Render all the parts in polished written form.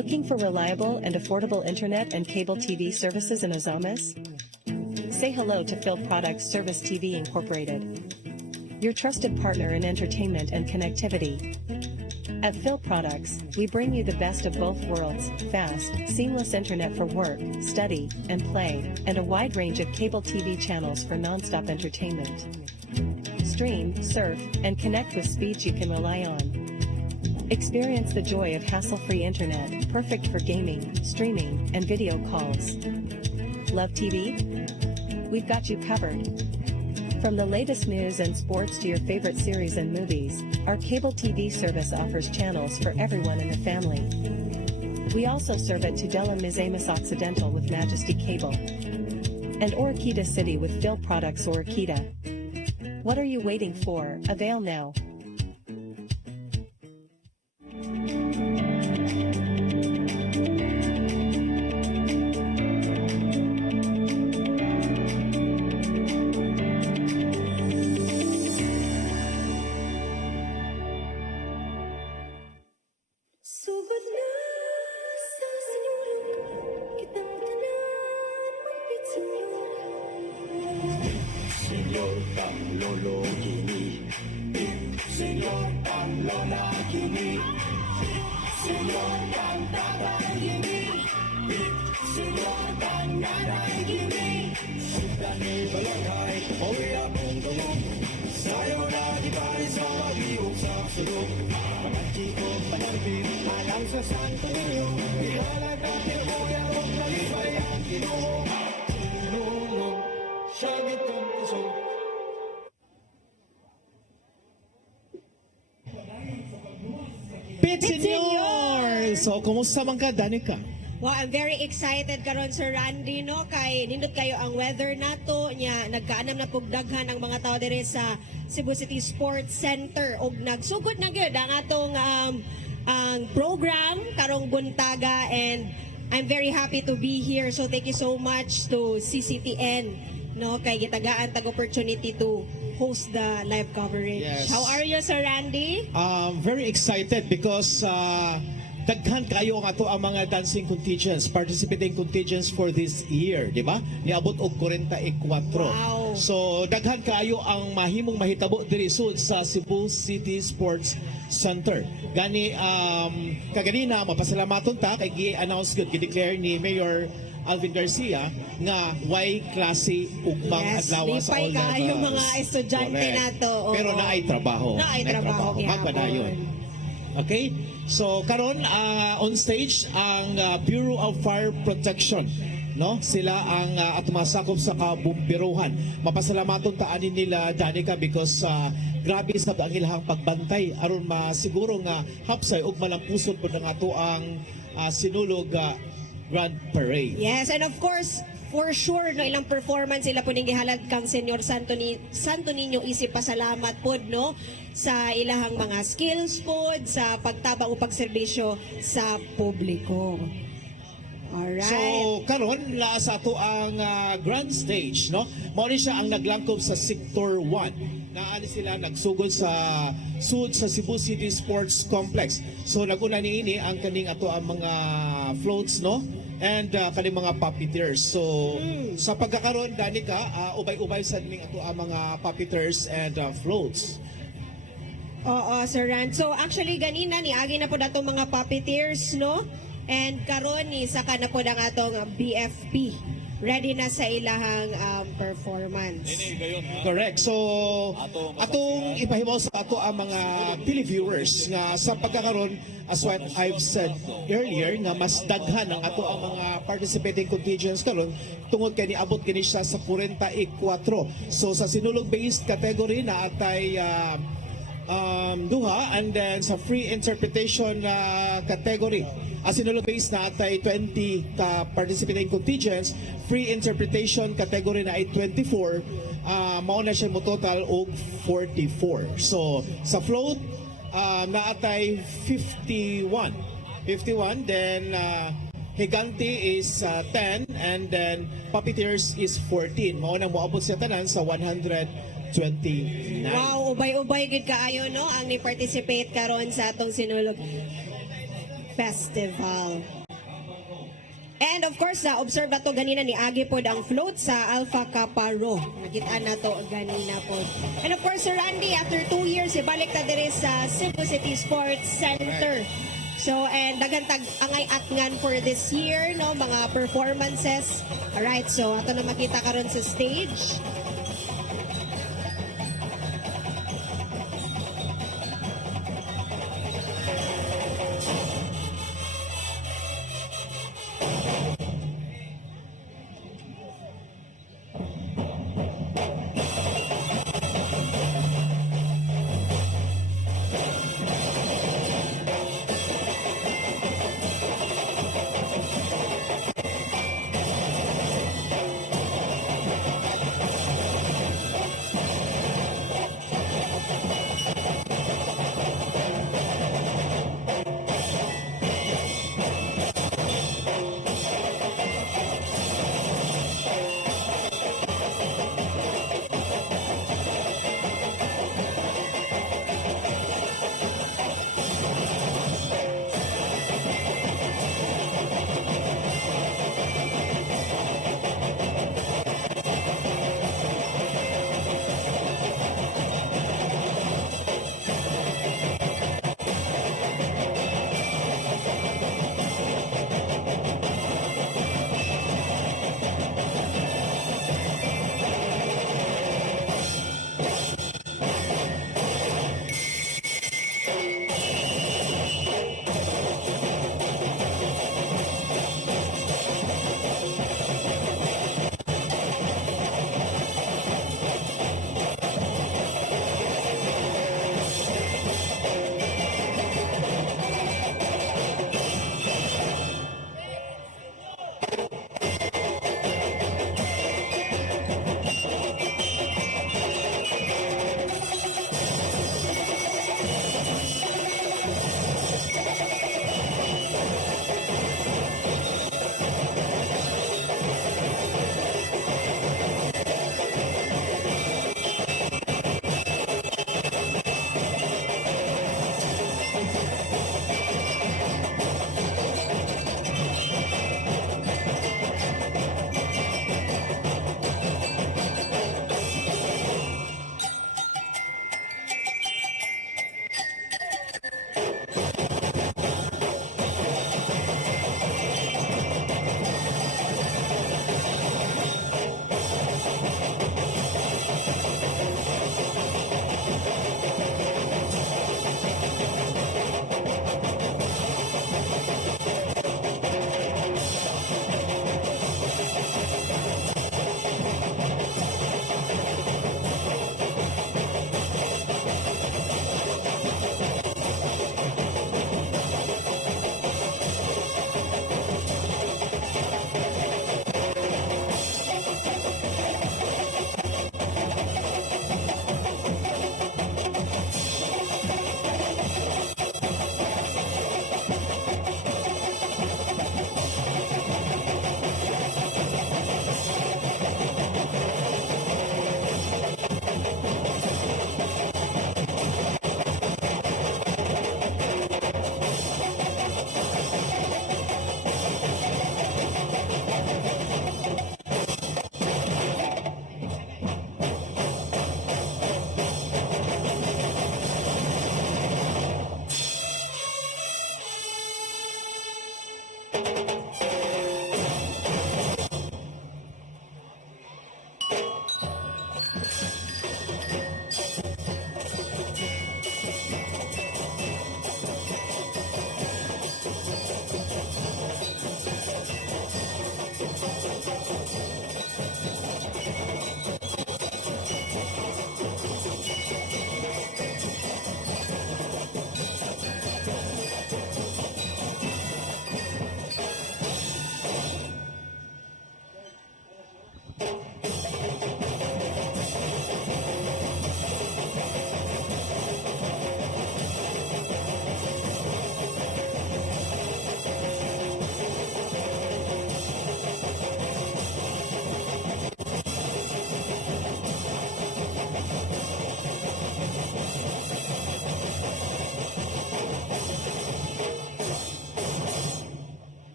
Looking for reliable and affordable internet and cable TV services in Ozamas? Say hello to Phil Products Service TV Incorporated, your trusted partner in entertainment and connectivity. At Phil Products, we bring you the best of both worlds: fast, seamless internet for work, study, and play, and a wide range of cable TV channels for non-stop entertainment. Stream, surf, and connect with speeds you can rely on. Experience the joy of hassle-free internet, perfect for gaming, streaming, and video calls. Love TV? We've got you covered. From the latest news and sports to your favorite series and movies, our cable TV service offers channels for everyone in the family. We also serve at Tudela Misamis Occidental with Majesty Cable and Orquídea City with Phil Products Orquídea. What are you waiting for? Avail now. Sugod na sa sinulog, kitang tanan mapit Senyor Tang Lolo Kini, Senyor Tang Lola Kini, Senyor Tang Tatay Kini, Senyor Tang Nanay Kini. Sudan ni balagay, owi akong tulog. Sayo na di bali sa mag-iwag sa sulog. Kamatji ko panarbin, alang sa Santo Niño. Ihalag natin ko yarong malibay ang Ginoo. Tinulog, siyagit ang puso. Pit Senior! So, kumusta man ka, Danica? Wow, I'm very excited karon Sir Randy no kay nindot kayo ang weather nato nya nagkaanam na pugdaghan ang mga tao dire sa Cebu City Sports Center og nagsugod na gyud ang atong ang program karong buntaga, and I'm very happy to be here. So thank you so much to CCTN no kay gitagaan tag opportunity to host the live coverage. Yes. How are you, Sir Randy? Very excited because daghan kayo ang ato ang mga dancing contingents, participating contingents for this year, di ba? Niabot og 44. Wow. So daghan kayo ang mahimong mahitabo diri sud sa Cebu City Sports Center. Gani kaganina mapasalamaton ta kay gi-announce gyud gi-declare ni Mayor Alvin Garcia nga way klase ugmang Yes, adlaw sa all lipay kayo levels. mga estudyante Correct. nato, oo. Pero naay trabaho. Naay trabaho gihapon. Magpadayon. Okay? So karon on stage ang Bureau of Fire Protection, no? Sila ang atumasakop sa kabumbiruhan. Mapasalamaton ta ani nila Danica because grabe sa ang ilahang pagbantay aron masiguro nga hapsay ug malampusot pud ang ato ang sinulog Grand Parade. Yes, and of course, for sure, no, ilang performance sila po ning gihalad kang Senyor Santo Niño isip pasalamat pod no sa ilahang mga skills pod sa pagtabang o pagserbisyo sa publiko. Alright. So karon la sa ato ang grand stage, no? Mao ni siya ang naglangkob sa Sector 1. Naani sila nagsugod sa sud sa Cebu City Sports Complex. So naguna niini ang kaning ato ang mga floats, no? And kaning mga puppeteers. So sa pagkakaroon Danica, ubay-ubay sa ning ato ang mga puppeteers and floats. Oo, Sir Rand. So actually ganina ni agi na po dato mga puppeteers, no? And karon ni saka na po ang atong BFP. Ready na sa ilahang performance. Correct. So, atong ipahibaw sa ato ang mga televiewers nga sa pagkakaroon, as what I've said earlier, nga mas daghan ang ato ang mga participating contingents karon tungod kay niabot kini siya sa 44. So, sa sinulog-based category na atay duha, and then sa free interpretation category sinulog based na atay 20 ka participating contingents, free interpretation category na ay 24, mao na siya mo total og 44. So sa float na atay 51, then Higante is 10, and then Puppeteers is 14. Mao nang moabot siya tanan sa 129. Wow, ubay-ubay gid kaayo no ang ni participate karon sa atong sinulog. Festival. And of course, na-observe na to ganina ni Agi pod ang float sa Alpha Kappa Rho. Nakita na to ganina pod. And of course, Sir Randy, after 2 years, ibalik ta diri sa Cebu City Sports Center. So, and dagantag angay atngan for this year, no, mga performances. Alright, so ato na makita karon sa stage.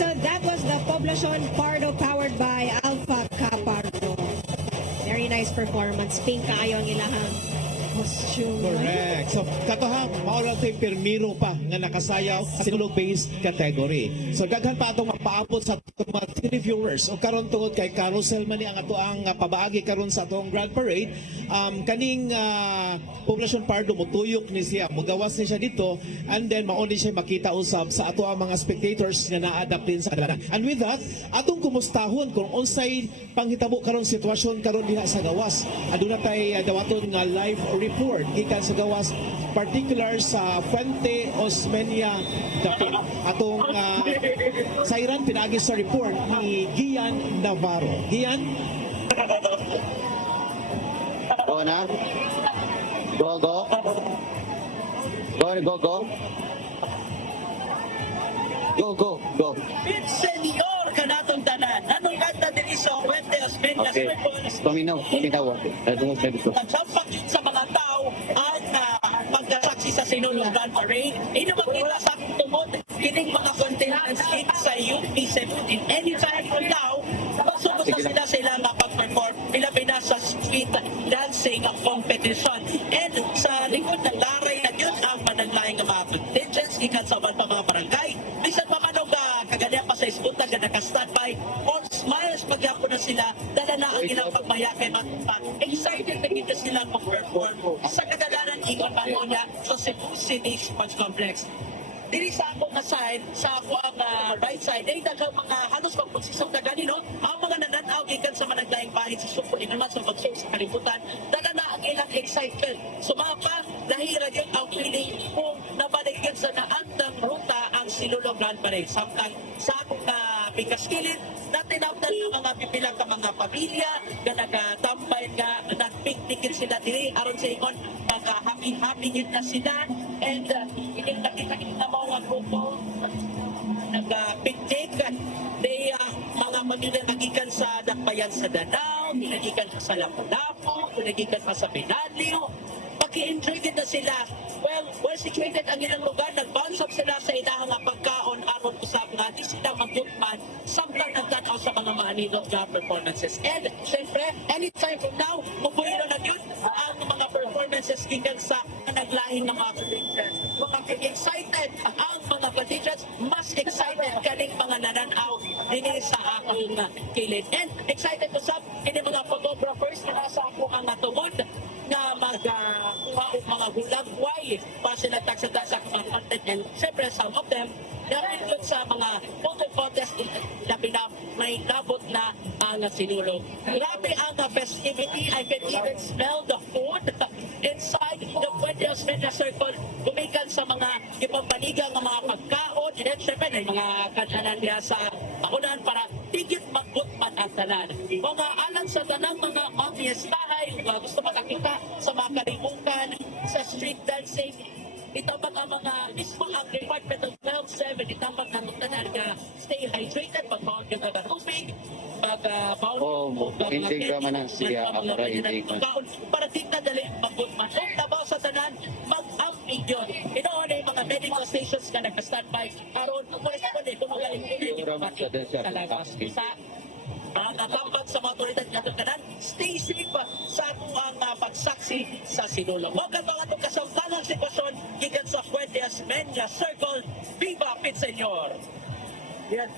So that was the Poblacion Pardo powered by Alpha Capardo. Very nice performance. Pink kaayo ang ilahang costume. Correct. So, katoha, maulang ito yung permiro pa nga nakasayaw sa sinulog-based category. So, daghan pa itong mapaabot sa itong mga viewers. O karon tungod kay Carousel man ni ang ato ang pabaagi karon sa atong Grand Parade. Kaning Poblacion Pardo, mutuyok ni siya. Mugawas ni siya dito. And then, mauni siya makita usab sa ato ang mga spectators na na-adapt din sa kanila. And with that, atong kumustahon kung unsay panghitabo karon sitwasyon karon diha sa gawas. Aduna tay dawaton nga live report gikan sa gawas, particular sa Fuente Osmeña dapit. Atong sayran pinagi sa report ni Gian Navarro. Gian? Go na. Go, go. Go, go, go. Go, go, go. Senyor kanatong tanan. Anong kanta din sa Fuente Osmeña Okay. Paminaw. Tungos na dito. Nagsampak yun sa mga tao at magkasaksi sa sinulungan parade. Makita sa akong tumod, kining mga contestants sa UP Cebu in any time from now, pasubos na sila sila nga pag-perform, pilapina sa street dancing competition. And sa likod ng laray na yun, ang managlayang mga contingents, ikan sa mga barangay, bisan mamanog kaganyan pa sa iskutan na naka-standby, all smiles pagyapon na sila, dala na ang ilang pagmayakin at excited na kita sila mag-perform sa kadalanan ingon pa niya sa Cebu City Sports Complex. Dili sa akong side, sa ako ang right side, ay daghang mga halos pagpunsisong na ganino, ang mga nananaw gikan sa managlayang bahid sa Supo, naman sa pagsuo sa kalibutan, dala na ang ilang excitement. Sumapa, nahira yun ang feeling kung nabaligyan sa naandang ruta ang Sinulog Grand Parade. Samtang sa akong pikaskilid, natinawdan ng mga pipilang ka mga pamilya, na nagatambay nga, nagpiknikin sila dili, aron sa ingon, nag-happy-happy yun na sila, and ining na mga grupo, nag-picnic, they, mga pamilya nagikan sa Dakbayan sa Danao, nagikan sa Lapu-Lapu, nagikan pa sa Pinalio, paki-enjoy din na sila. Well situated ang ilang lugar, nag-bounce up sila sa idahang pagkaon aron usab nga di sila magdugman samtang nagtanaw sa mga maaninot nga performances. And syempre, anytime from now, mupulino na yun ang mga performances gikan sa naglahing ng mga contingents. Mga excited ang mga contingents, mas excited kaning mga nananaw din sa akong kilid. And excited usab kini mga photographers na nasa ako ang tumod na magkuha og mga hulagway para sila tagsada sa mga content, and syempre some of them na-include sa mga photo contest na may nabot na ang sinulog. Grabe ang festivity. I can even smell the food inside the Fuente Osmeña Circle. Gumikan sa mga ipapanigang ng mga pagkaon, and then syempre na mga kananan niya sa paunan para tigit magbutman ang tanan. Mga alang sa tanang mga obvious bahay, gusto makakita sa mga kalimukan, sa street dancing, itambag ang mga mismo ang Department of Health 7, itambag ng tanan na stay hydrated, pag-bound yung tubig, hindi ka man ang siya para hindi ka. Para tingnan dali magbutman. Kung tabaw sa tanan, mag-amping yun. Inoon yung mga medical stations na nagka-standby. Aron, kung magaling talaga sa natambag sa mga otoridad nga kanan, stay safe sa ating pagsaksi sa sinulong. Huwag ang mga itong kasamtanang sitwasyon gikan sa Fuente Osmeña Circle. Viva Pit Senyor! Yan.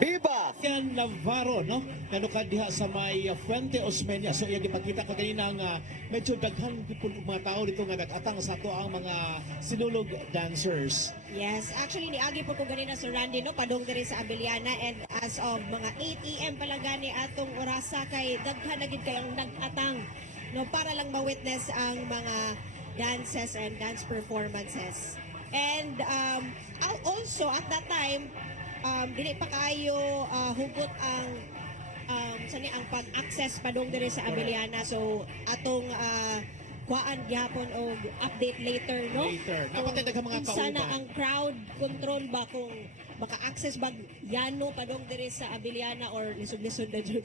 Viva! Gian Navarro, no? Nanukad diha sa may Fuente Osmeña. So, iyang ipakita ko kanina nga medyo daghan mga tao dito nga nag-atang sa ato ang mga sinulog dancers. Yes, actually niagi po ko ganina sa Randy no padong diri sa Abiliana, and as of mga 8 AM pala gani atong orasa kay daghan na gid kayong nag-atang no para lang ma-witness ang mga dances and dance performances. And also at that time dili pa kayo hugot ang sani ang pag-access padong diri sa Abiliana, so atong kuhaan gyapon og update later no. Later. Napatay daghang mga Sana kauban. ang crowd control ba kung maka-access ba yano padong diri sa Abiliana or lisod-lisod na jud.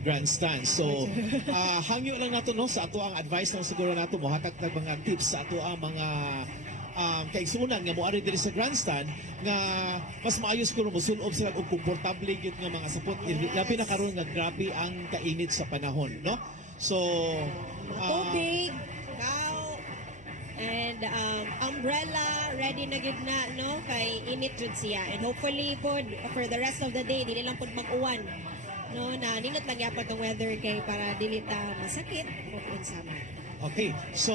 grandstand. So, hangyo lang nato no sa ato ang advice lang siguro nato mo hatag tag mga tips sa ato ang mga kaigsunan nga moari diri sa grandstand nga mas maayos kuno mosulob sila og komportable gyud nga mga sapot labi na karon nga grabe ang kainit sa panahon no. So, Tubig, cow, and umbrella ready na gid na no kay init jud siya, and hopefully pod for the rest of the day dili lang pod mag-uwan no, na ninot lang gyapon tong weather kay para dili ta masakit o unsa man. okay. So,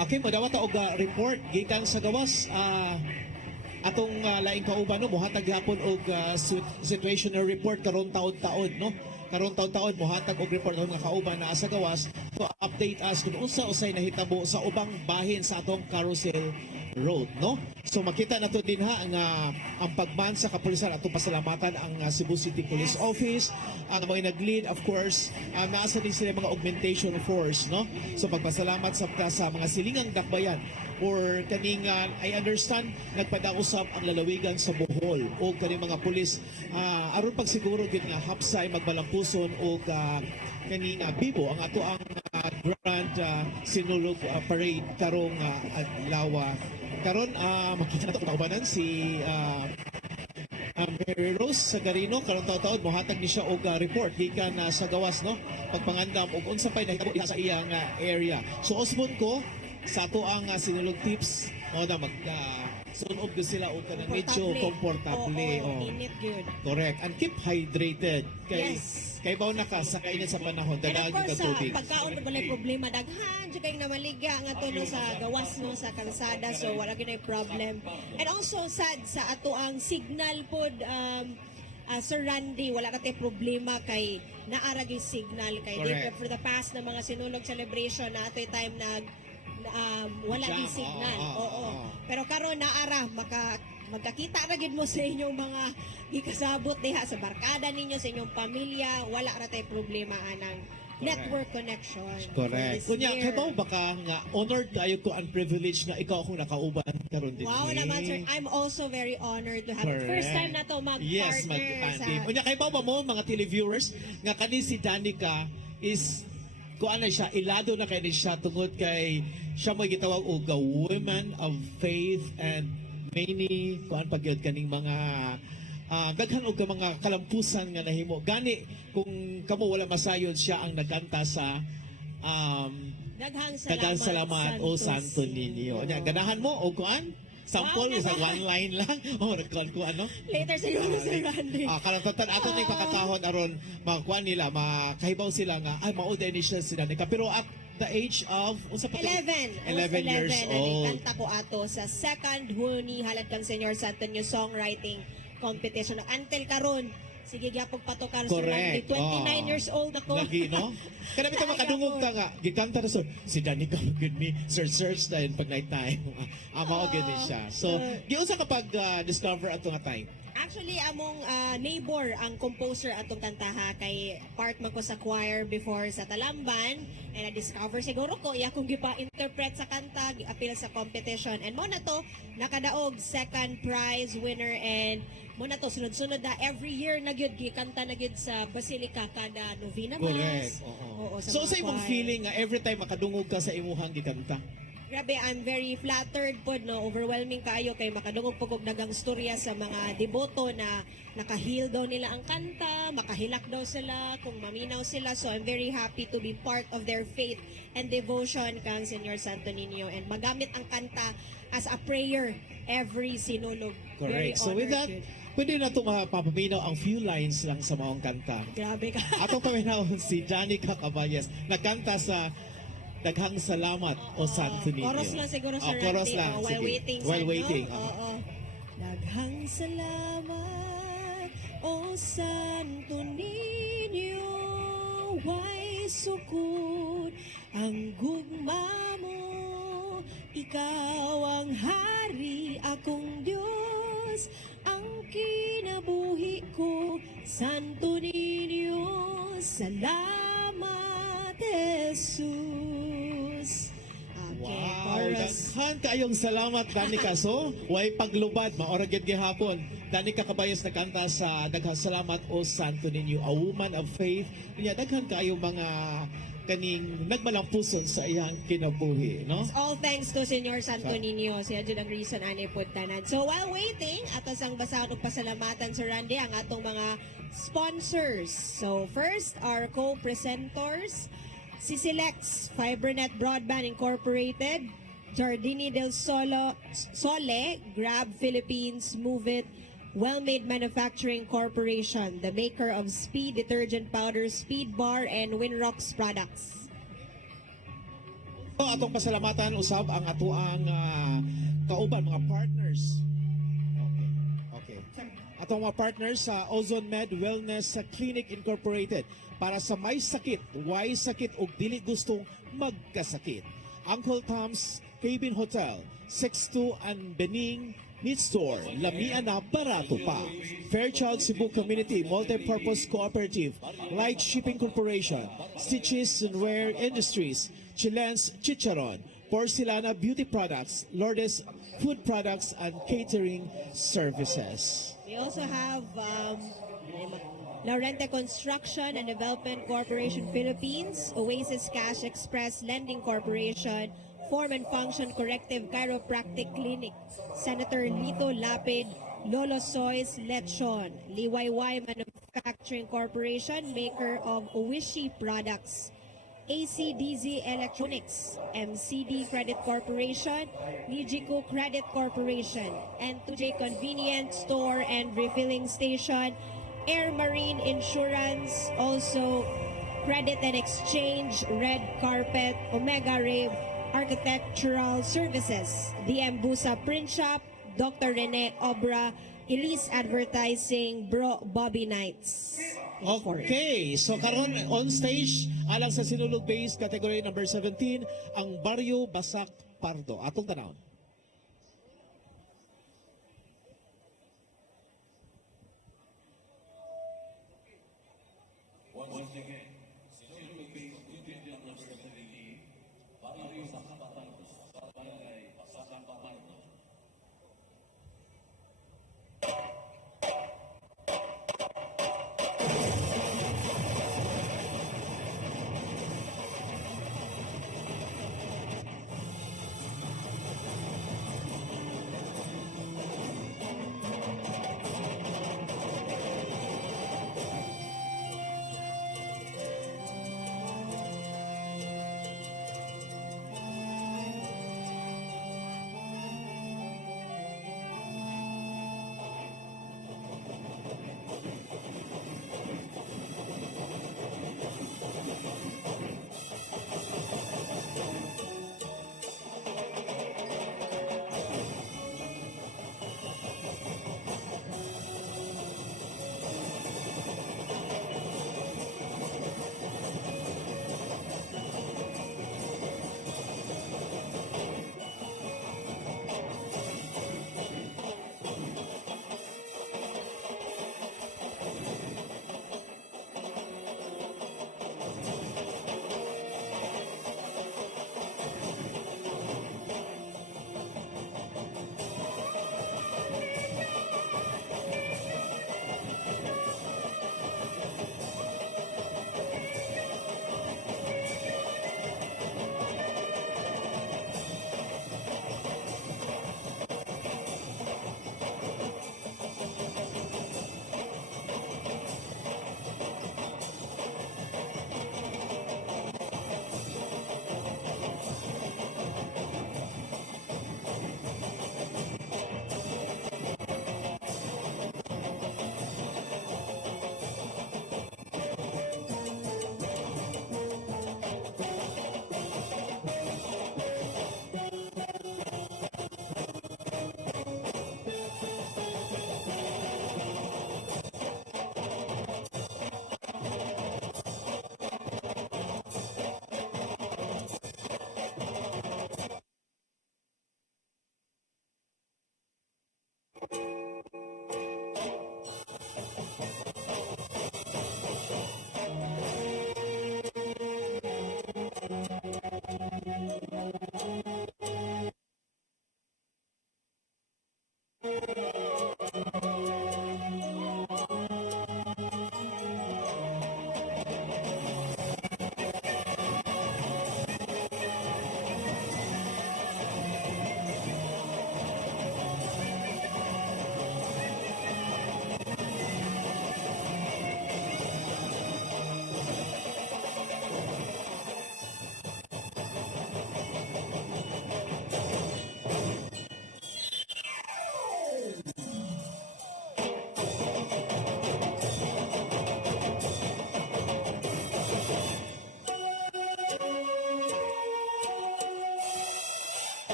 okay, madawat ta og report gikan sa gawas atong laing kauban no mohatag gihapon og situational report karon taon-taon no. Karon taon-taon mohatag og report ng mga kauban na sa gawas to update us kung unsa usay nahitabo sa ubang bahin sa atong Carousel Road no. So makita nato din ha nga ang pagban sa kapulisan atong pasalamatan ang Cebu City Police Office ang mga nag-lead of course naasa din sila mga augmentation force no. So pagpasalamat sa mga silingang dakbayan or kaning I understand nagpadausap ang lalawigan sa Bohol o kaning mga pulis aron pagsiguro gid nga hapsay magbalampuson o kaning Bibo ang ato ang grand sinulog parade karong adlaw. Karon makita nato kaubanan si Mary Rose Sagarino karon taon mohatag ni siya og report gikan sa gawas no pagpangandam og unsa pay nahitabo diha sa iyang area. So osmon ko sa ato ang sinulog tips o na mag sunog do sila og kanang medyo komportable. Oo, init good. Correct. And keep hydrated kay Yes. kay baw na ka sa kainit sa panahon And of dadagan course, ka sa tubig. pagkaon wala problema daghan jud kay namaliga nga to no sa gawas no sa kalsada, so wala gyud problem. And also sad sa ato ang signal pod Sir Randy, wala natin problema kay naarag yung signal kay Correct. for the past na mga sinulog celebration na ato'y time wala Jam. di signal. Oo. Oo. Pero karon naara magkakita ra gid mo sa inyong mga ikasabot diha sa barkada ninyo, sa inyong pamilya, wala ra tay problema anang network connection. Correct. for this Kunya year. kay baw baka nga honored kayo ko and privileged nga ikaw akong nakauban karon din. Wow naman sir, I'm also very honored to have it. Correct. First time na to mag-partner Yes, sa mag-team. Unya kay baw ba mo mga televiewers nga kani si Danica is kuan na siya ilado na kay siya tungod kay siya mo gitawag og a woman of faith and many kuan pagyud kaning mga daghan og mga kalampusan nga nahimo gani kung kamo wala masayod siya ang nagkanta sa Daghang salamat o Santo Niño. Nya ganahan mo o kuan sample Wow, sa naman. one line lang o kuan ko ano. Later siguro Sir Randy. Kalangtatan ato ning pakatahon aron makakuan nila makahibaw sila nga ay mao din siya si Danica pero at the age of unsa pa to? 11. 11 years old. Kanta ko ato sa second Huni Halad kan Senyor Santo Niño songwriting competition. Until karon sige gyapon patokan Sir Randy. Correct. 29 years old ako. Lagi, no? Kaya bitaw makadungog ta nga. Gikanta na sir. Si Danica, good me. Search na yun pag night time. Mao gud ni siya. So, giunsa kapag discover ato nga time? Actually, among neighbor ang composer atong kantaha kay part man ko sa choir before sa Talamban, and na-discover siguro ko iya kong gipa-interpret sa kanta, appeal sa competition, and mo na to nakadaog second prize winner, and mo na to sunod-sunod na every year na gyud gikanta na gyud sa Basilica kada novena mass. Correct. Oo. Oo, So, sa mga imong choir. feeling nga every time makadungog ka sa imuhang gikanta? Grabe, I'm very flattered po, no? Overwhelming kayo kay makadungog po kog dagang storya sa mga deboto na nakahil daw nila ang kanta, makahilak daw sila, kung maminaw sila. So I'm very happy to be part of their faith and devotion kang Senyor Santo Niño, and magamit ang kanta as a prayer every sinulog. Very Correct. So with that, honored yun. pwede na ito mapapaminaw ang few lines lang sa maong kanta. Grabe ka. Atong paminawon si Danica Caballes nagkanta sa Daghang Salamat o Santo Niño. Chorus lang siguro, Sir Chorus Randy. lang. While Sige. waiting. While sa, waiting. No? Oo. Daghang salamat, O Santo Niño, way sukod ang gugma mo. Ikaw ang hari, akong Diyos, ang kinabuhi ko. Santo Niño, salamat, Jesus. Okay, Wow, chorus. Daghan kayong salamat, Danica. So, way paglubad, maora gyud gihapon. Danica Cabayas nagkanta sa Daghang Salamat o Santo Ninyo, a woman of faith. Kanya daghan kayo mga kaning nagmalang puson sa iyang kinabuhi, no? All thanks to Senyor Santo Niño. Siya dyan ang reason ani po tanan. So while waiting, atos ang basahon ug pasalamatan Sir Randy ang atong mga sponsors. So first, our co-presenters, si Silex, FiberNet Broadband Incorporated, Jardini del Sole, Grab Philippines, Move It, Well-Made Manufacturing Corporation, the maker of Speed Detergent Powder, Speed Bar, and Winrocks products. So, atong pasalamatan usab ang atuang kauban mga partners. Okay. Atong mga partners sa Ozone Med Wellness Clinic Incorporated para sa may sakit, way sakit ug dili gustong magkasakit. Uncle Tom's Cabin Hotel, 62 and Bening Meat Store, lamian na barato pa. Fairchild Cebu Community Multipurpose Cooperative, Light Shipping Corporation, Stitches and Wear Industries, Chilen's Chicharon, Porcelana Beauty Products, Lourdes Food Products and Catering Services. We also have Laurente Construction and Development Corporation Philippines, Oasis Cash Express Lending Corporation, Form and Function Corrective Chiropractic Clinic, Senator Lito Lapid, Lolo Soy's Lechon, Liwayway Manufacturing Corporation, maker of Oishi products, ACDZ Electronics, MCD Credit Corporation, Nijico Credit Corporation, N2J Convenience Store and Refilling Station, Air Marine Insurance, also Credit and Exchange, Red Carpet, Omega Rave, Architectural Services, DM Busa Print Shop, Dr. Rene Obra, Elise Advertising, Bro Bobby Knights. Okay, so karon on stage alang sa Sinulog Base category number 17 ang Barrio Basak Pardo. Atong tanawon.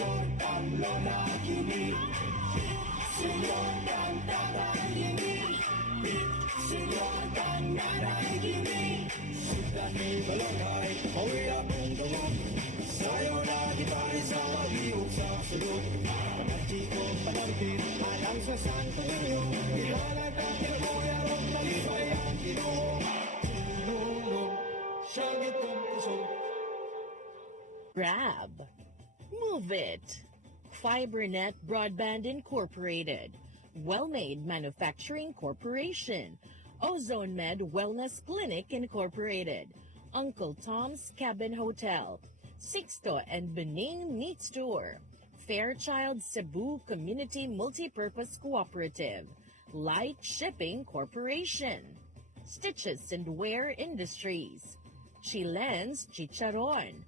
Senyor kang lola kini Senyor kang tatay kini Senyor kang nanay kini Sudan ni balangay Mawi akong dungog Sayo na gitari sa pag-iog sa sulog Mga chiko panampin Alang sa Santo Niño Ihalag na kinabuyarong Malibay ang Ginoo Nulog Siyang itong kusog Grab. Move it. FiberNet Broadband Incorporated. Well-Made Manufacturing Corporation. Ozone Med Wellness Clinic Incorporated. Uncle Tom's Cabin Hotel. Sixto and Bening Meat Store. Fairchild Cebu Community Multipurpose Cooperative. Light Shipping Corporation. Stitches and Wear Industries. Chilen's Chicharon.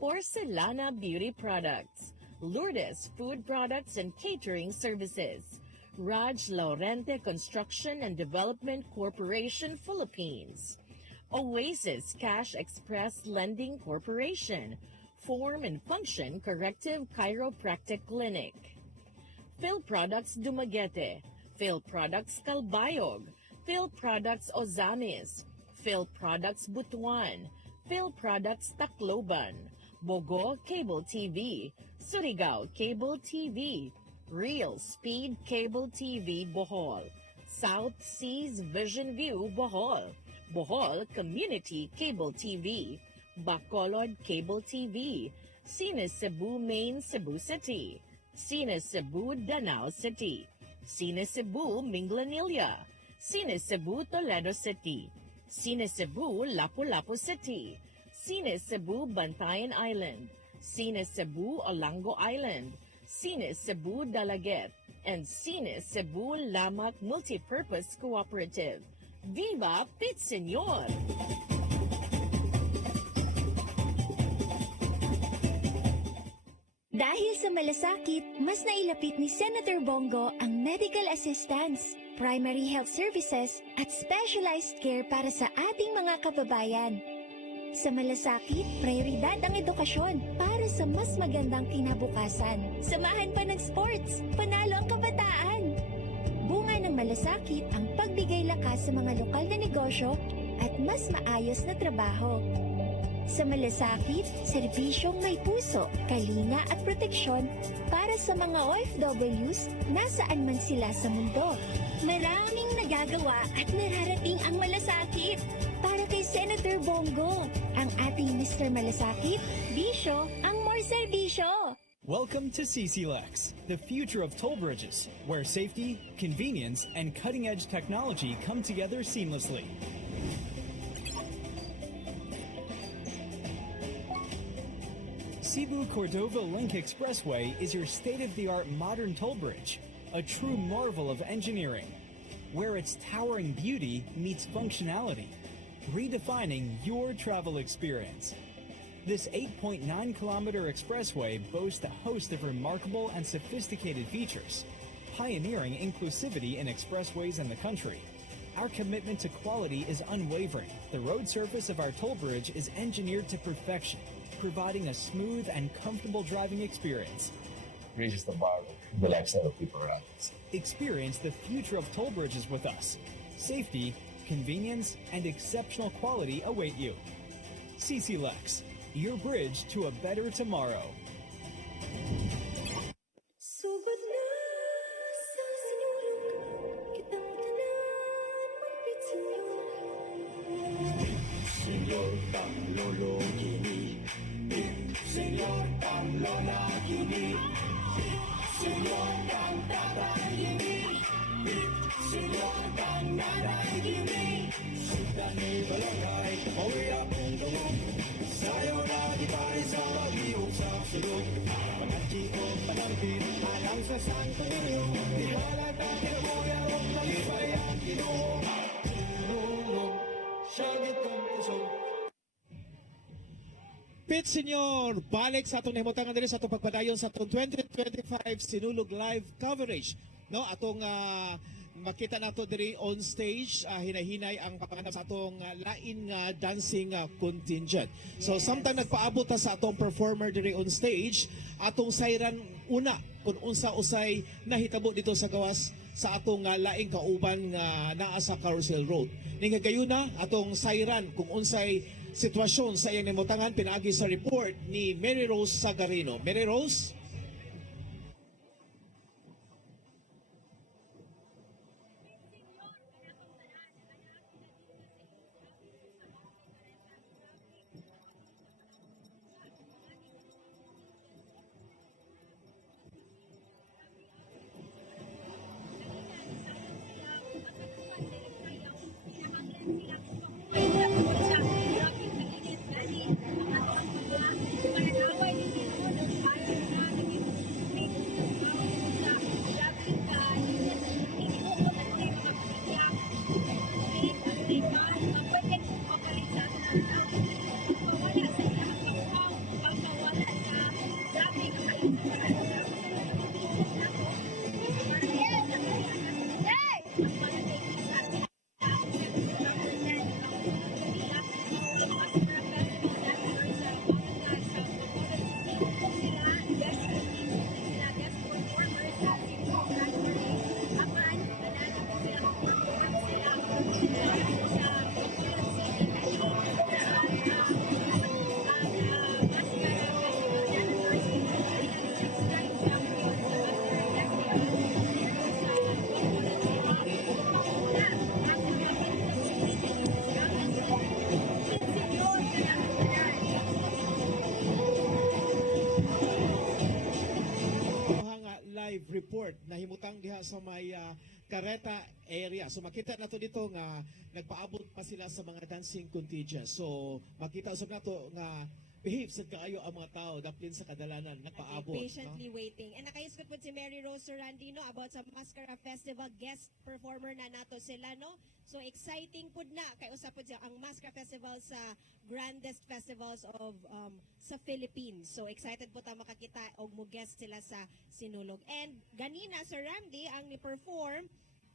Porcelana Beauty Products, Lourdes Food Products and Catering Services, Raj Laurente Construction and Development Corporation Philippines, Oasis Cash Express Lending Corporation, Form and Function Corrective Chiropractic Clinic, Phil Products Dumaguete, Phil Products Calbayog, Phil Products Ozamis, Phil Products Butuan, Phil Products Tacloban, Bogo Cable TV, Surigao Cable TV, Real Speed Cable TV Bohol, South Seas Vision View Bohol, Bohol Community Cable TV, Bacolod Cable TV, Cine Cebu Main Cebu City, Cine Cebu Danao City, Cine Cebu Minglanilla, Cine Cebu Toledo City, Cine Cebu Lapu-Lapu City, Cine Cebu Bantayan Island, Cine Cebu Olango Island, Cine Cebu Dalaget, and Cine Cebu Lamak Multipurpose Cooperative. Viva Pit Senor! Dahil sa malasakit, mas nailapit ni Senator Bongo ang medical assistance, primary health services at specialized care para sa ating mga kababayan. Sa malasakit, prioridad ang edukasyon para sa mas magandang kinabukasan. Samahan pa ng sports, panalo ang kabataan. Bunga ng malasakit ang pagbigay lakas sa mga lokal na negosyo at mas maayos na trabaho. Sa malasakit, serbisyong may puso, kalinga at proteksyon para sa mga OFWs nasaan man sila sa mundo. Maraming nagagawa at nararating ang malasakit. Para kay Senator Bongo, ang ating Mr. Malasakit, bisyo ang more serbisyo. Welcome to CCLEX, the future of toll bridges, where safety, convenience, and cutting-edge technology come together seamlessly. Cebu Cordova Link Expressway is your state-of-the-art modern toll bridge, a true marvel of engineering, where its towering beauty meets functionality, redefining your travel experience. This 8.9-kilometer expressway boasts a host of remarkable and sophisticated features, pioneering inclusivity in expressways in the country. Our commitment to quality is unwavering. The road surface of our toll bridge is engineered to perfection, providing a smooth and comfortable driving experience. Raises the bar for the lifestyle of people around us. Experience the future of toll bridges with us. Safety, convenience, and exceptional quality await you. CCLEX, your bridge to a better tomorrow. Sugod na sa sinulog, kitang tanan magpit senyor. Senyor kang lolo kini Senyor kang lola kini Senyor kang tatay kini Senyor kang nanay kini Sudan ni balangay Mawi akong dungog Sayo na gitari sa pag-iog sa sulog Mga chiko panampin Alang sa Santo Niño Ihalag na kinabuyarong Malibay ang Ginoo Nulog Siyang itong kusog Pit Senyor, balik sa atong nahimutangan diri sa atong pagpadayon sa atong 2025 Sinulog live coverage. No, atong makita nato diri on stage hinahinay ang kapanganap sa atong lain nga dancing contingent. So samtang nagpaabot ta sa atong performer diri on stage, atong siren una kung unsa usay nahitabo dito sa gawas sa atong laing kauban nga naa sa Carousel Road. Ning gayuna atong siren kung unsay sitwasyon sa iyang nimutangan pinaagi sa report ni Mary Rose Sagarino. Mary Rose? Live report na himutang diha sa may Careta area. So makita nato dito nga nagpaabot pa sila sa mga dancing contingent. So makita usab nato nga behave sad kaayo ang mga tao daplin sa kadalanan nagpaabot. Patiently waiting. And nakaiskot po si Mary Rose Sorandino about sa Mascara Festival guest performer na nato sila, no? So exciting pud na kay usap pud siya ang Mascara Festival sa grandest festivals of sa Philippines. So excited po ta makakita og mo guest sila sa Sinulog. And ganina Sir Randy ang ni-perform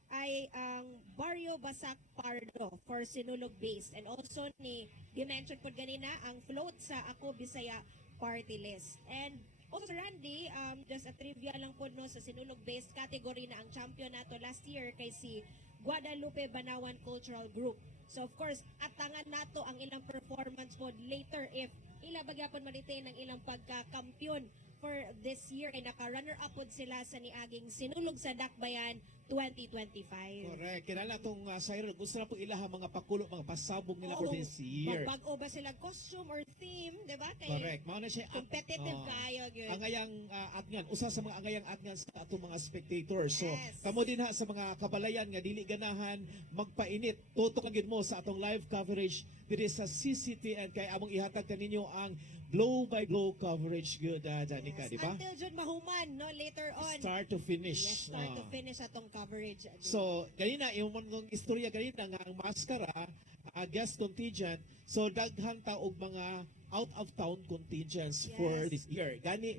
ay ang Barrio Basak Pardo for Sinulog based, and also ni dimension po ganina ang float sa Ako Bisaya Party List. And also Randy, just a trivia lang po no, sa Sinulog based category na ang champion nato last year kay si Guadalupe Banawan Cultural Group. So of course, atangan nato ang ilang performance po later if ila bagyapon malitain ang ilang pagka-kampiyon for this year kay naka-runner-up pod sila sa niaging Sinulog sa Dakbayan 2025. Correct. Kinala tong Siren, gusto na po ilaha mga pakulo, mga pasabog nila for this year. Magbago ba sila costume or theme, di ba? Kay Correct. Mao na siya competitive kayo gyud. angayang atngan, usa sa mga angayang atngan sa atong mga spectators. So Yes. kamo din ha sa mga kabalayan nga dili ganahan magpainit. Tutok gyud mo sa atong live coverage diri sa CCTN kay among ihatag kaninyo ang blow by blow coverage gyud Danica, di ba? Until June mahuman, no, later on. Start to finish. Yes, start to finish atong coverage. So, ganina, yung mga istorya ganina nga ang maskara, guest contingent, so daghan ta og mga out of town contingents for Yes. this year. Gani,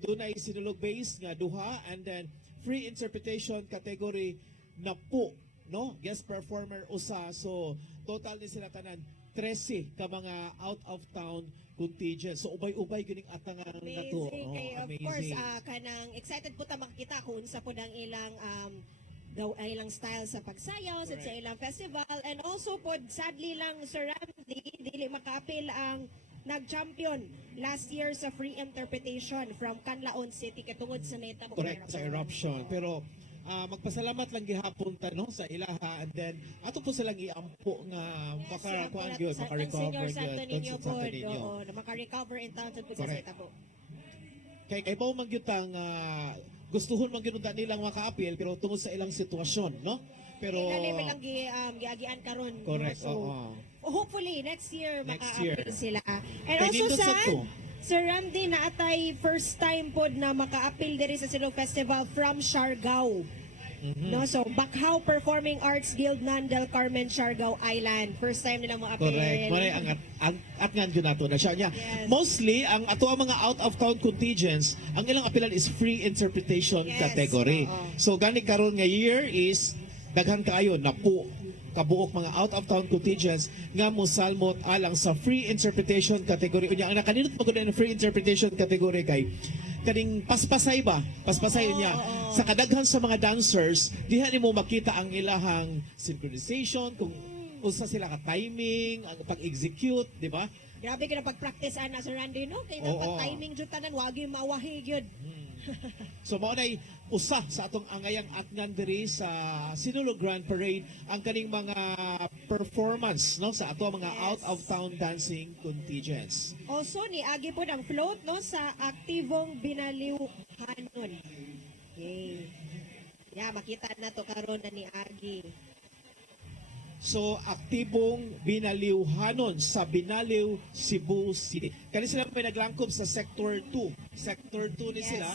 dunay Sinulog base nga duha, and then free interpretation category na po, no? Guest performer usa. So, total ni sila tanan 13 ka mga out of town contingent. So, ubay-ubay gining atangan na to. Amazing. Oh, Kay, of amazing. course, kanang excited po ta makita kung unsa po ang ilang ilang style sa pagsayaw sa Correct. ilang festival, and also po sadly lang Sir Randy dili makaapil ang nag-champion last year sa free interpretation from Canlaon City katungod sa netabo Correct, sa eruption. Pero magpasalamat lang gihapon ta no sa ilaha, and then ato po silang iampo nga makakuan gyud, maka-recover Senior Santo gyud Niño Santo po, Niño. oo, na maka-recover in town sa Correct. po. Kay bao man gyud tang gustuhon man gyud nilang maka-appeal pero tungod sa ilang sitwasyon, no? Pero Dali lang giagian karon. no? correct, So, oo. hopefully next year Next maka-appeal year. sila. And Kay also nindot sa sad to. Sir Randy na atay first time pod na maka-appeal diri sa Sinulog Festival from Siargao. Mhm. No, so Bakhaw Performing Arts Guild Nan del Carmen, Siargao Island. First time nila mo-appeal. Correct. Mare ang atngan gyud nato na siya niya. Yes. Mostly ang ato ang mga out of town contingents, ang ilang apilan is free interpretation Yes, category. oo. So gani karon nga year is daghan kaayo na po kabuok mga out-of-town contingents nga mosalmot alang sa free interpretation category. Unya, ang nakanindot magod ng free interpretation category kay kaning paspasay ba? Paspasay niya. Sa kadaghan sa mga dancers, diha nimo makita ang ilahang synchronization, kung usa sila ka timing, ang pag-execute, di ba? Grabe ka na pag-practice ana Sir Randy, no? Kaya Oo. dapat timing jud tanan, wag yung mawahi gyud. So mao nay usa sa atong angayang atngan diri sa Sinulog Grand Parade ang kaning mga performance no sa ato mga Yes. out of town dancing contingents. Also ni agi po ang float no sa aktibong binaliwhanon. Yay. Yeah, makita na to karon na ni Agi. So aktibong binaliwhanon sa Binaliw, Cebu City. Kani sila may naglangkob sa Sector 2. Sector 2 ni Yes. sila.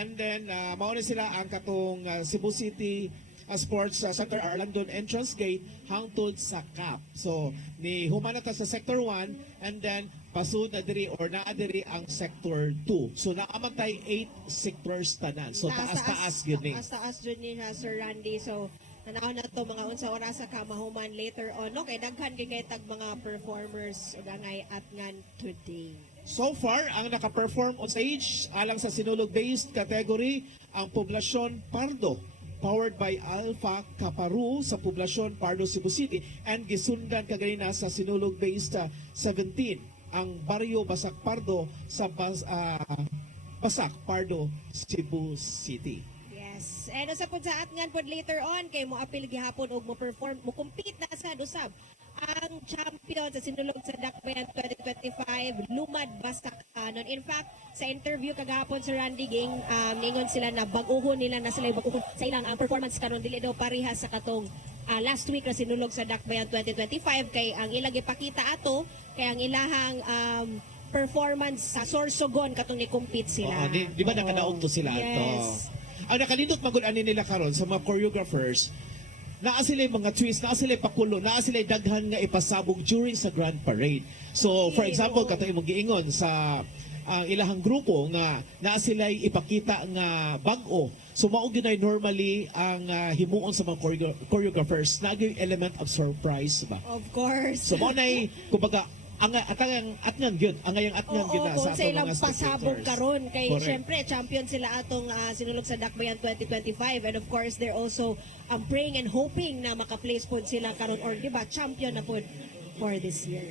And then mao ni sila ang katong Cebu City Sports Center Arlandon entrance gate hangtod sa CAP. So ni humana ta sa Sector 1 and then pasud na diri or naa diri ang Sector 2. So naamantay 8 sectors tanan. So taas-taas gyud ni. Taas-taas jud ni Sir Randy. So tanaw na to mga unsa oras sa kamahuman later on no kay daghan kay tag mga performers ug angay atngan today. So far, ang naka-perform on stage alang sa sinulog-based category ang poblasyon Pardo, powered by Alpha Caparu sa poblasyon Pardo, Cebu City, and gisundan kaganina sa sinulog-based 17 ang Baryo Basak Pardo sa Basak Pardo, Cebu City. Yes. And sa pud sa atngan pod later on kay mo apil gihapon og mo perform mo compete na sa usab ang champion sa sinulog sa Dakbayan 2025 Lumad Basak Kanon. In fact, sa interview kagahapon sa Randy Ging, ningon sila na baguhon nila na sila baguhon sa ilang ang performance karon dili daw parehas sa katong last week na sinulog sa Dakbayan 2025 kay ang ilang ipakita ato kay ang ilahang performance sa Sorsogon katong ni-compete sila. Di ba nakadaog to sila Yes. to? Ang nakalindot magud-ani nila karon sa mga choreographers, naa sila mga twist, naa sila pakulo, naa sila daghan nga ipasabog during sa Grand Parade. So, for example, kato imong giingon sa ang ilahang grupo nga naa sila ipakita nga bag-o. So, mao gyud normally ang himuon sa mga choreographers, na gyud element of surprise ba? Of course. So, mao nay kumbaga ang atngan gyud, ang ayang atngan gyud na kung sa sa atong ilang mga pasabog spectators. karon kay Correct. syempre champion sila atong sinulog sa Dakbayan 2025 and of course they're also praying and hoping na maka-place pod sila karon or di ba champion na pod for this year.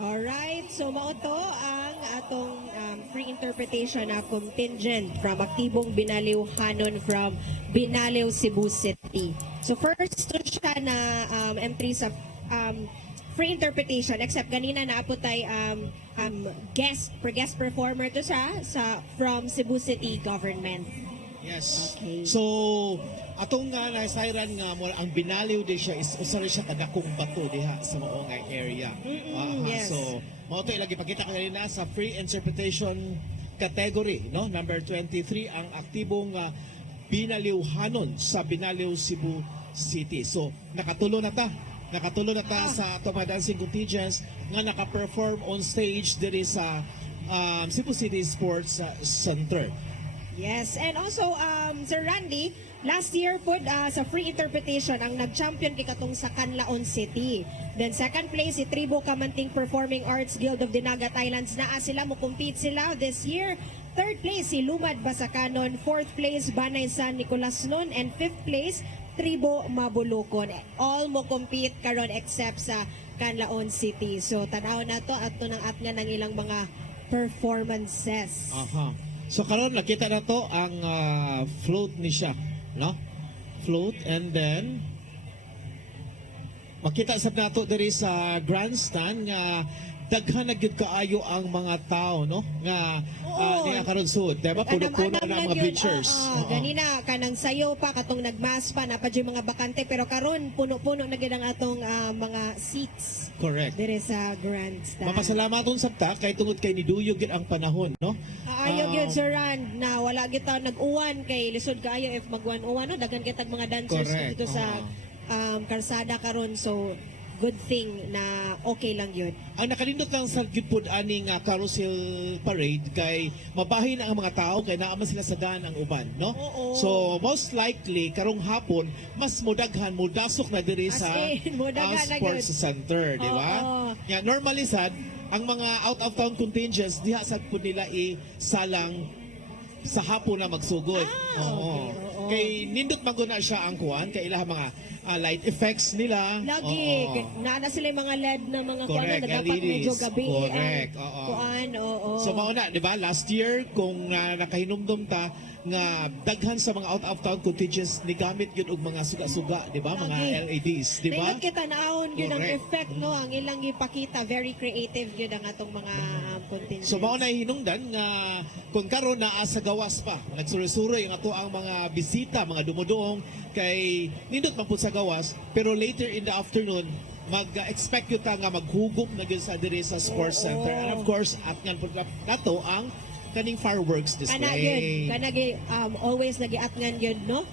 Alright, so mao to ang atong free interpretation na contingent from Aktibong Binaliw Hanon from Binaliw, Cebu City. So first to siya na M3 sa free interpretation except ganina na po tay guest performer to siya sa from Cebu City government. Yes. Okay. So, atong nga nasayran nga mo ang Binaliw di siya is usa rin siya kadakong bato diha sa mao nga area. yes. So, mao to ilagi pakita kanina sa free interpretation category, no? Number 23 ang aktibong Binaliw Hanon sa Binaliw, Cebu City. So, nakatulo na ta sa atong mga dancing contingents nga naka-perform on stage diri sa Cebu City Sports Center. Yes, and also Sir Randy, last year po sa free interpretation ang nag-champion kay katong sa Canlaon City. Then second place si Tribo Kamanting Performing Arts Guild of Dinagat Islands, naa sila mo compete sila this year. Third place si Lumad Basakanon, fourth place Banay San Nicolas Nun, and fifth place Tribo Mabulukon. All mo compete karon except sa Canlaon City. So tanaw na to at nang atngan ng ilang mga performances. Aha. So karon nakita na to ang float ni siya, no? Float, and then makita sa nato diri sa grandstand nga daghan na gyud kaayo ang mga tao, no? Nga niya karon suod, diba? Puno-puno na ang mga bleachers. Ganina kanang sayo pa katong nagmas pa na pa yung mga bakante pero karon puno-puno na gyud ang atong mga seats. Correct. Diri sa grandstand. Mapasalamaton sabta kay tungod kay niduyog gyud ang panahon, no? Ayaw gyud Sir Rand na wala gyud ta nag-uwan kay lisod kaayo if magwan-uwan no daghan kitag mga dancers Correct. dito sa karsada karon, so good thing na okay lang yun. Ang nakalindot lang sa gipod aning carousel parade kay mabahin ang mga tao kay naama sila sa daan ang uban, no? Oo. So most likely karong hapon mas mudaghan mudasok na diri As sa in, mudaghan na sports gyud. center, di ba? Oo. Yeah, normally sad ang mga out of town contingents diha sad pud nila isalang sa hapon na magsugod. Okay, oo. Kay nindot maguna siya ang kuan kay ilang mga light effects nila. Lagi, Oo. naana sila yung mga LED na mga kuan Correct, na dapat LEDs. medyo gabi Correct, ang oo. kuan, oo. So mauna, di ba? Last year, kung nakahinumdum ta nga daghan sa mga out-of-town contingents ni gamit yun og mga suga-suga, di ba? Mga Lagi. LEDs, di ba? Nindot kita naon yun ang Correct. effect, no? Ang ilang ipakita, very creative yun ang atong mga contingents. So mauna hinungdan nga kung karon naa sa gawas pa, nagsuroy-suroy ang ato ang mga bisita, mga dumudoong kay nindot man pud sa gawas, pero later in the afternoon mag-expect yun ta nga maghugop na gyud sa diri sa sports center. And of course, at ngan pud nato ang kaning fireworks Kana display. yun, always nagiatngan yun, no?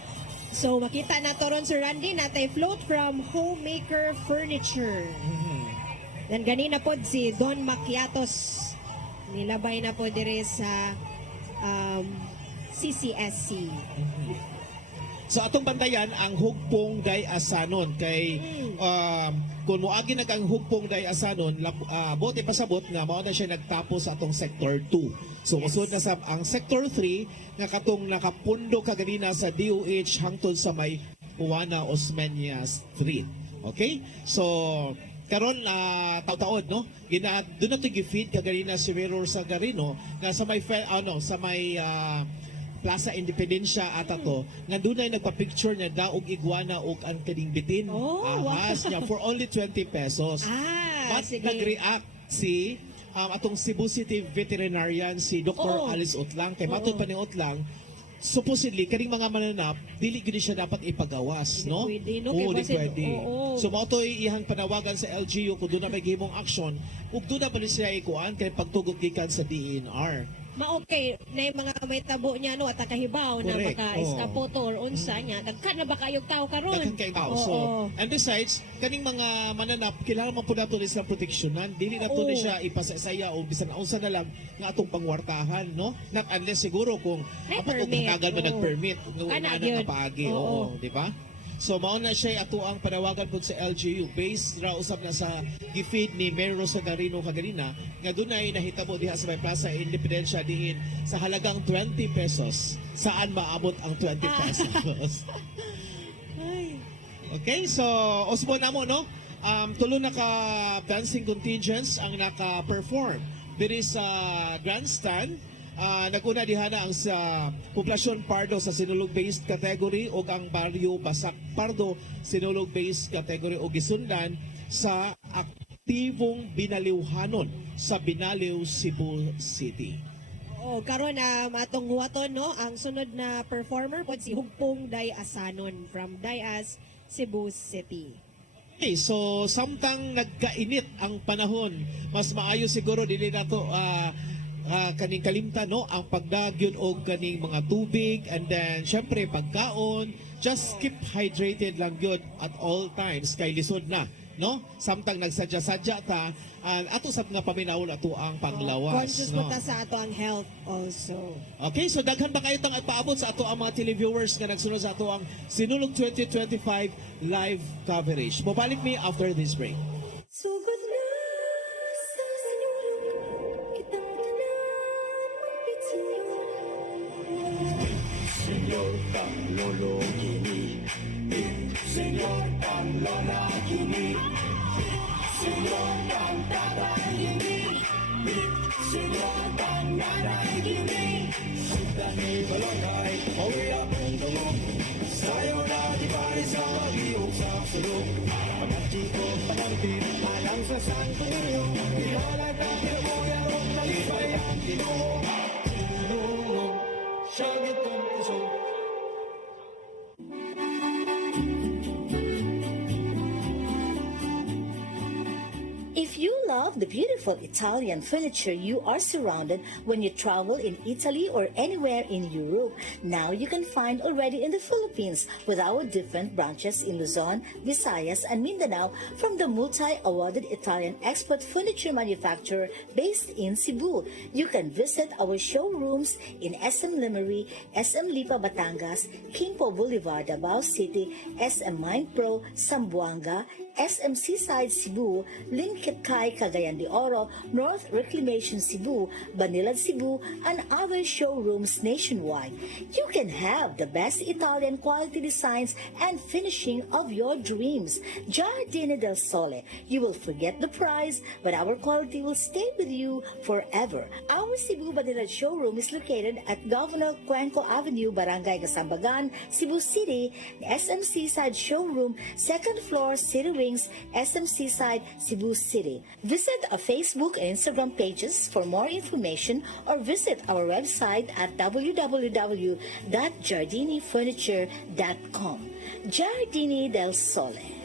So makita na to ron Sir Randy natay float from Homemaker Furniture. Then ganina pod si Don Macchiatos nilabay na po dire sa CCSC. So atong bantayan ang hugpong day asanon kay kung moagi nag ang hugpong day asanon bote pasabot nga mao na siya nagtapos sa atong sector 2. So mosunod na sa ang sector 3 nga katong nakapundo kaganina sa DOH hangtod sa may Juana Osmeña Street. Okay? So karon taud-taud no doon na to gi-feed kaganina si Mayor Sagarino nga sa may Plaza Independencia ata to nga dunay nagpa-picture niya daog iguana og ang kaning bitin. Oh, Ahas niya for only 20 pesos. Ah, But sige. nag-react si atong Cebu City veterinarian si Dr. Oo. Alice Utlang kay matod Oo. pa ni Utlang supposedly kaning mga mananap dili gid siya dapat ipagawas, Hindi no? pwede, no? Oo, Kay di basin- pwede. oo. So mao to'y ihang panawagan sa LGU kung doon na may gihimong aksyon ug doon na pa ni siya ikuan kay pagtugot gikan sa DENR. Ma-okay na yung mga may tabo niya no at kahibaw na Correct. baka Oo. iskapoto or unsa niya dagkan na ba kayog tao karon. Daghan kay tao. So, and besides, kaning mga mananap, kailangan man po nato sa proteksyonan. Dili na to Oo. ni siya ipasasaya o bisan unsa na lang nga atong pangwartahan, no? Not unless siguro kung May apat og permit. kagad man Oo. nag-permit ng Kana una gyud. nga paagi, Oo. oo, di ba? So mao na siya ato ang panawagan po sa LGU based ra usab na sa gifeed ni Mayor Rosa Garino kaganina nga dunay nahitabo diha sa may Plaza Independencia diin sa halagang 20 pesos. Saan maabot ang 20 pesos? Okay, so usbo na mo, no? Tulo na ka dancing contingents ang naka-perform. Diri sa grandstand, naguna diha na ang sa Poblasyon Pardo sa Sinulog-based category o ang Barrio Basak Pardo Sinulog-based category o gisundan sa aktibong binaliwhanon sa Binaliw, Cebu City. Oh, karon atong huwaton no ang sunod na performer po si Hugpong Day Asanon from Dayas, Cebu City. Okay, so samtang nagkainit ang panahon, mas maayo siguro dili na to kaning kalimtan no ang pagdagyod og kaning mga tubig and then syempre pagkaon, just keep hydrated lang gyud at all times kay lisod na no samtang nagsadya-sadya ta ato sab nga paminawon ato ang panglawas Conscious no. po ta sa ato ang health also. Okay, so daghan ba kayo tang ipaabot sa ato ang mga televiewers nga nagsunod sa ato ang Sinulog 2025 live coverage. Mabalik mi after this break. Sugod na sa sinulog, kitang tanan mapit Senyor kang lolo kini Senyor kang lola kini Senyor kang tatay kini Senyor kang nanay kini Sudah ni balangay Mawi akong tulog Sayo na di pari sa mag-iog sa sulog Pagkachiko panangkin Alang sa Santo Niño Iwalag na pinabuyan Malibay ang Ginoo Tinulong siya gitong puso If you love the beautiful Italian furniture you are surrounded when you travel in Italy or anywhere in Europe, now you can find already in the Philippines with our different branches in Luzon, Visayas, and Mindanao from the multi-awarded Italian expert furniture manufacturer based in Cebu. You can visit our showrooms in SM Limery, SM Lipa Batangas, Quimpo Boulevard, Davao City, SM Mind Pro, Zamboanga, SM Seaside Cebu, Linkitcay, Cagayan de Oro, North Reclamation Cebu, Banilad Cebu, and other showrooms nationwide. You can have the best Italian quality designs and finishing of your dreams. Giardini del Sole. You will forget the price, but our quality will stay with you forever. Our Cebu Banilad showroom is located at Governor Cuenco Avenue, Barangay Gasambagan, Cebu City. The SM Seaside Showroom, second floor, City Wing, SM Seaside, Cebu City. Visit our Facebook and Instagram pages for more information or visit our website at www.giardinifurniture.com. Giardini del Sole.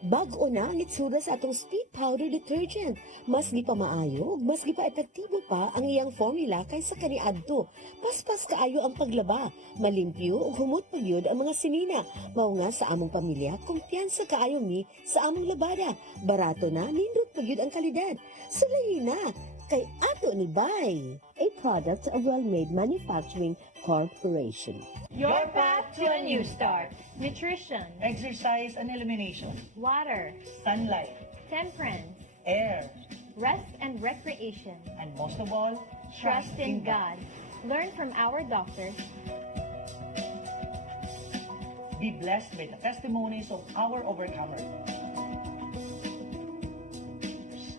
Bag-o na ang itsura sa atong speed powder detergent. Mas gi pa maayo, ug mas gi pa epektibo pa ang iyang formula kaysa kaniadto. Paspas kaayo ang paglaba, malimpyo ug humot pagyud ang mga sinina. Mao nga sa among pamilya, kumpiyansa kaayo mi sa among labada. Barato na, nindot pagyud ang kalidad. Sulayin na, kay ato ni Bay, a product of Well-Made Manufacturing Corporation. Your path to a new start. Nutrition, Exercise and elimination. water, Sunlight. temperance, Air. rest and recreation. And most of all, Trust in God. Learn from our doctors. Be blessed by the testimonies of our overcomers.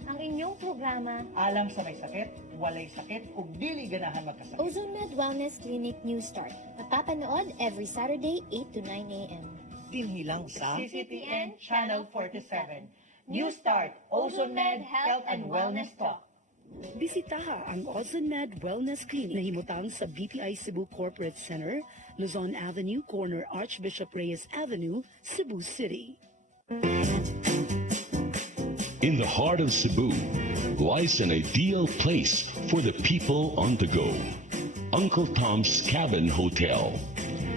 Ang inyong programa, Alam sa may sakit, walay sakit, ug dili ganahan magkasakit. Ozone Med Wellness Clinic New Start. Mapapanood every Saturday, 8 to 9 a.m. Dinhilang sa CCTN Channel 47. New Start, Ozone Med Health and Wellness Talk. Bisitaha ang OzonMed Wellness Clinic na himutang sa BPI Cebu Corporate Center, Luzon Avenue, corner Archbishop Reyes Avenue, Cebu City. In the heart of Cebu lies an ideal place for the people on the go. Uncle Tom's Cabin Hotel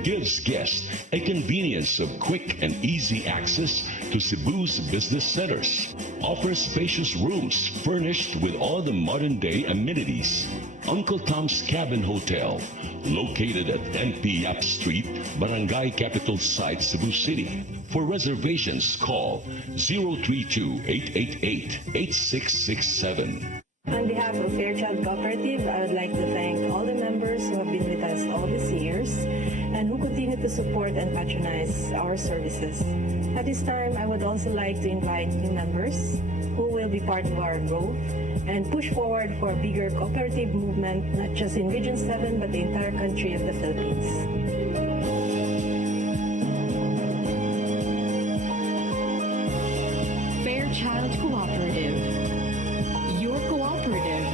gives guests a convenience of quick and easy access to Cebu's business centers. Offers spacious rooms furnished with all the modern-day amenities. Uncle Tom's Cabin Hotel, located at NP Yap Street, Barangay Capital Site, Cebu City. For reservations, call 032-888-8667. On behalf of Fairchild Cooperative, I would like to thank all the members who have been with us all these years and who continue to support and patronize our services. At this time, I would also like to invite new members who will be part of our growth and push forward for a bigger cooperative movement, not just in Region 7, but the entire country of the Philippines. Fairchild Cooperative. Your cooperative,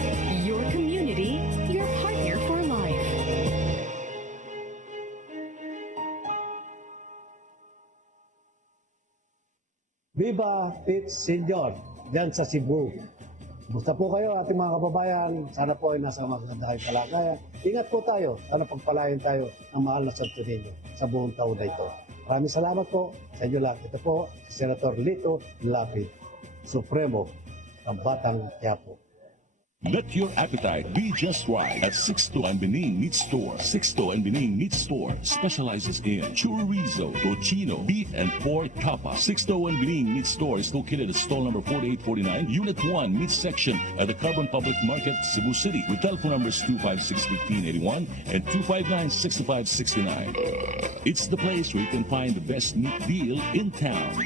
your community, your partner for life. Viva Pit Senior, dyan sa Cebu. Basta po kayo ating mga kababayan, sana po ay nasa maganda kayong kalagayan. Ingat po tayo, sana pagpalain tayo ng mahal na Santo Niño sa buong taon na ito. Maraming salamat po sa inyo lahat. Ito po si Senator Lito Lapid, Supremo ng Batang Quiapo. Let your appetite be just right at Sixto and Benin Meat Store. Sixto and Benin Meat Store specializes in chorizo, tocino, beef, and pork tapa. Sixto and Benin Meat Store is located at stall number 4849, Unit 1, Meat Section at the Carbon Public Market, Cebu City, with telephone numbers 256-1581 and 259-6569. It's the place where you can find the best meat deal in town.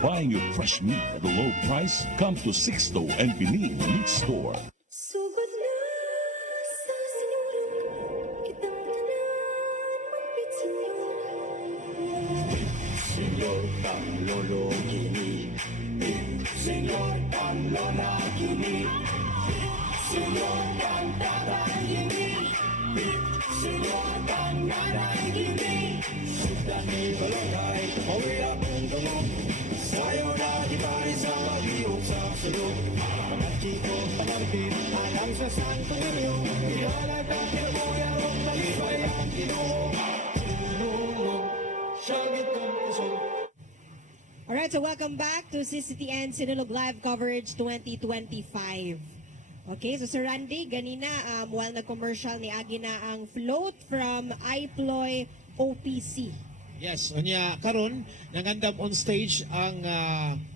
Buying your fresh meat at a low price? Come to Sixto and Benin Meat Store. Sugod na sa sinulong kitang tanan magpitsinyo. Senyor Tang Lolo Gini, Senyor Tang Lola Gini, Senyor Tang Tatay Gini, Senyor Tang Nanay Gini. Sudan ni Balangay, pawi akong dungog. Sayo na di tayo sa pag-iog sa sulog. Mga chiko panampin, alam sa Santo Niño. Ihalag ang kinabuyan o talibay ang Ginoo. Tulog, siyagit ng puso. Alright, so welcome back to CCTN Sinulog Live Coverage 2025. Okay, so Sir Randy, ganina while nag-commercial ni Agi na ang float from iPloy OPC. Yes, unya karon nangandam on stage ang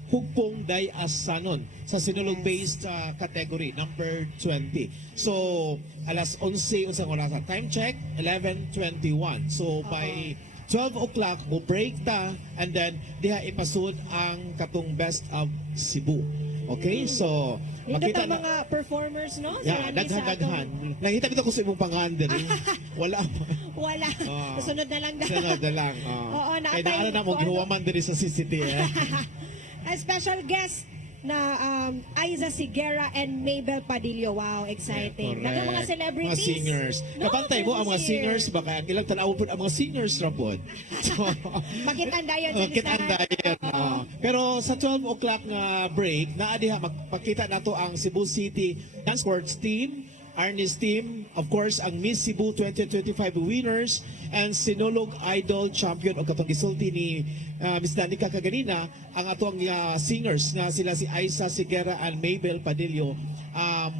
hugpong Dayasanon sa sinulog-based category number 20. So alas 11 unsang orasan. Time check 11:21. So by 12 o'clock mo break ta and then diha ipasud ang katong best of Cebu. Okay? So Nindot ang mga performers, no? Sir yeah, Randy, sa daghan. atong- Nakita ko sa imong pangalan diri. Wala pa. Wala. Oh. Sunod na lang. Sunod na lang. Oo, Kaya naatay- naala na mo gihuwaman diri sa CCTV. A special guest na Aiza Sigera and Mabel Padillo. Wow, exciting. Naga mga celebrities. Mga singers. No, Kapantay mo ang mga this singers, year. baka ilang tanaw po ang mga singers ra po. So, Makitandayan sa Kit listahan. andayan. Pero sa 12 o'clock nga break, naa diha magpakita nato ang Cebu City Dance Sports Team, Arnis Team, of course, ang Miss Cebu 2025 winners, and Sinulog Idol Champion o katong gisulti ni Miss Danica kaganina, ang atong singers na sila si Aisa Sigera and Mabel Padillo,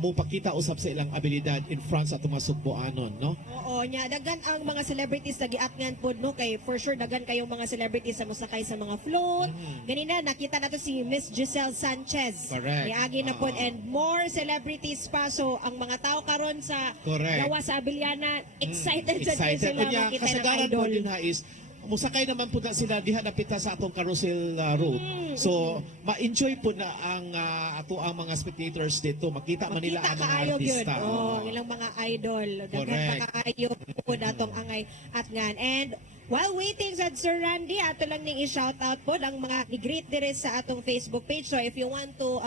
mupakita usab sa ilang abilidad in front sa atong mga sugboanon, no? Oo, nya dagan ang mga celebrities na giatngan pod no kay for sure dagan kayong mga celebrities sa mosakay sa mga float. Ganina nakita nato si Miss Giselle Sanchez. Correct. Niagi na pod and more celebrities pa so ang mga tao karon sa Correct. gawa sa Abiliana excited sa Excited. sila Kunya, makita ng kasagaran po idol. din ha is, musakay naman po na sila diha napita sa atong carousel route. So, ma-enjoy po na ang ato ang mga spectators dito. Makita man nila ang mga kaayo gyud. artista. Oh, ilang mga idol. Daghan Correct. pa kaayo po natong angay atngan. And while waiting sa Sir Randy, ato lang ning i-shout out po ang mga i-greet dire sa atong Facebook page. So if you want to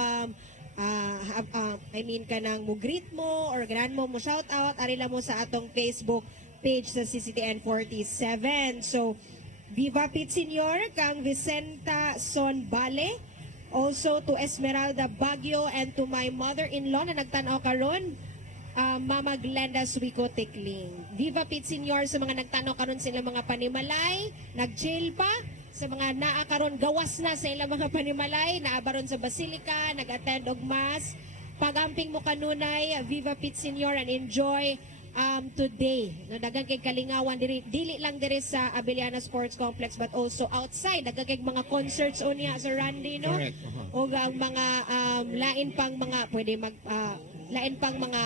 kanang mo greet mo or ganan mo shout out ari lang mo sa atong Facebook page sa CCTN 47. So Viva Pit Senior kang Vicenta Son Bale. Also to Esmeralda Baguio and to my mother-in-law na nagtanaw karon, Mama Glenda Suico Tikling. Viva Pit Senior sa mga nagtanaw karon sila mga panimalay, nag-chill pa. Sa mga naa karon gawas na sa ilang mga panimalay, naabaron sa Basilica, nag-attend og mass. Pagamping mo kanunay, Viva Pit Senior and enjoy today. No, dagan kay kalingawan dili lang diri sa Abiliana Sports Complex but also outside dagan kay mga concerts unya sa Randy no. Correct. O ang mga lain pang mga pwede lain pang mga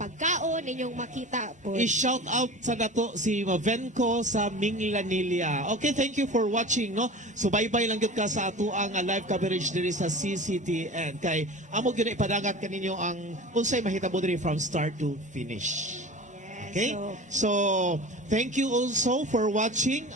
pagkaon inyong makita po. I-shout out sa nato si Mavenco sa Minglanilia. Okay, thank you for watching, no? So bye-bye lang gyud ka sa ato ang live coverage diri sa CCTN. Kay amo gyud ipadangat kaninyo ang unsay mahitabo diri from start to finish. Okay? So, thank you also for watching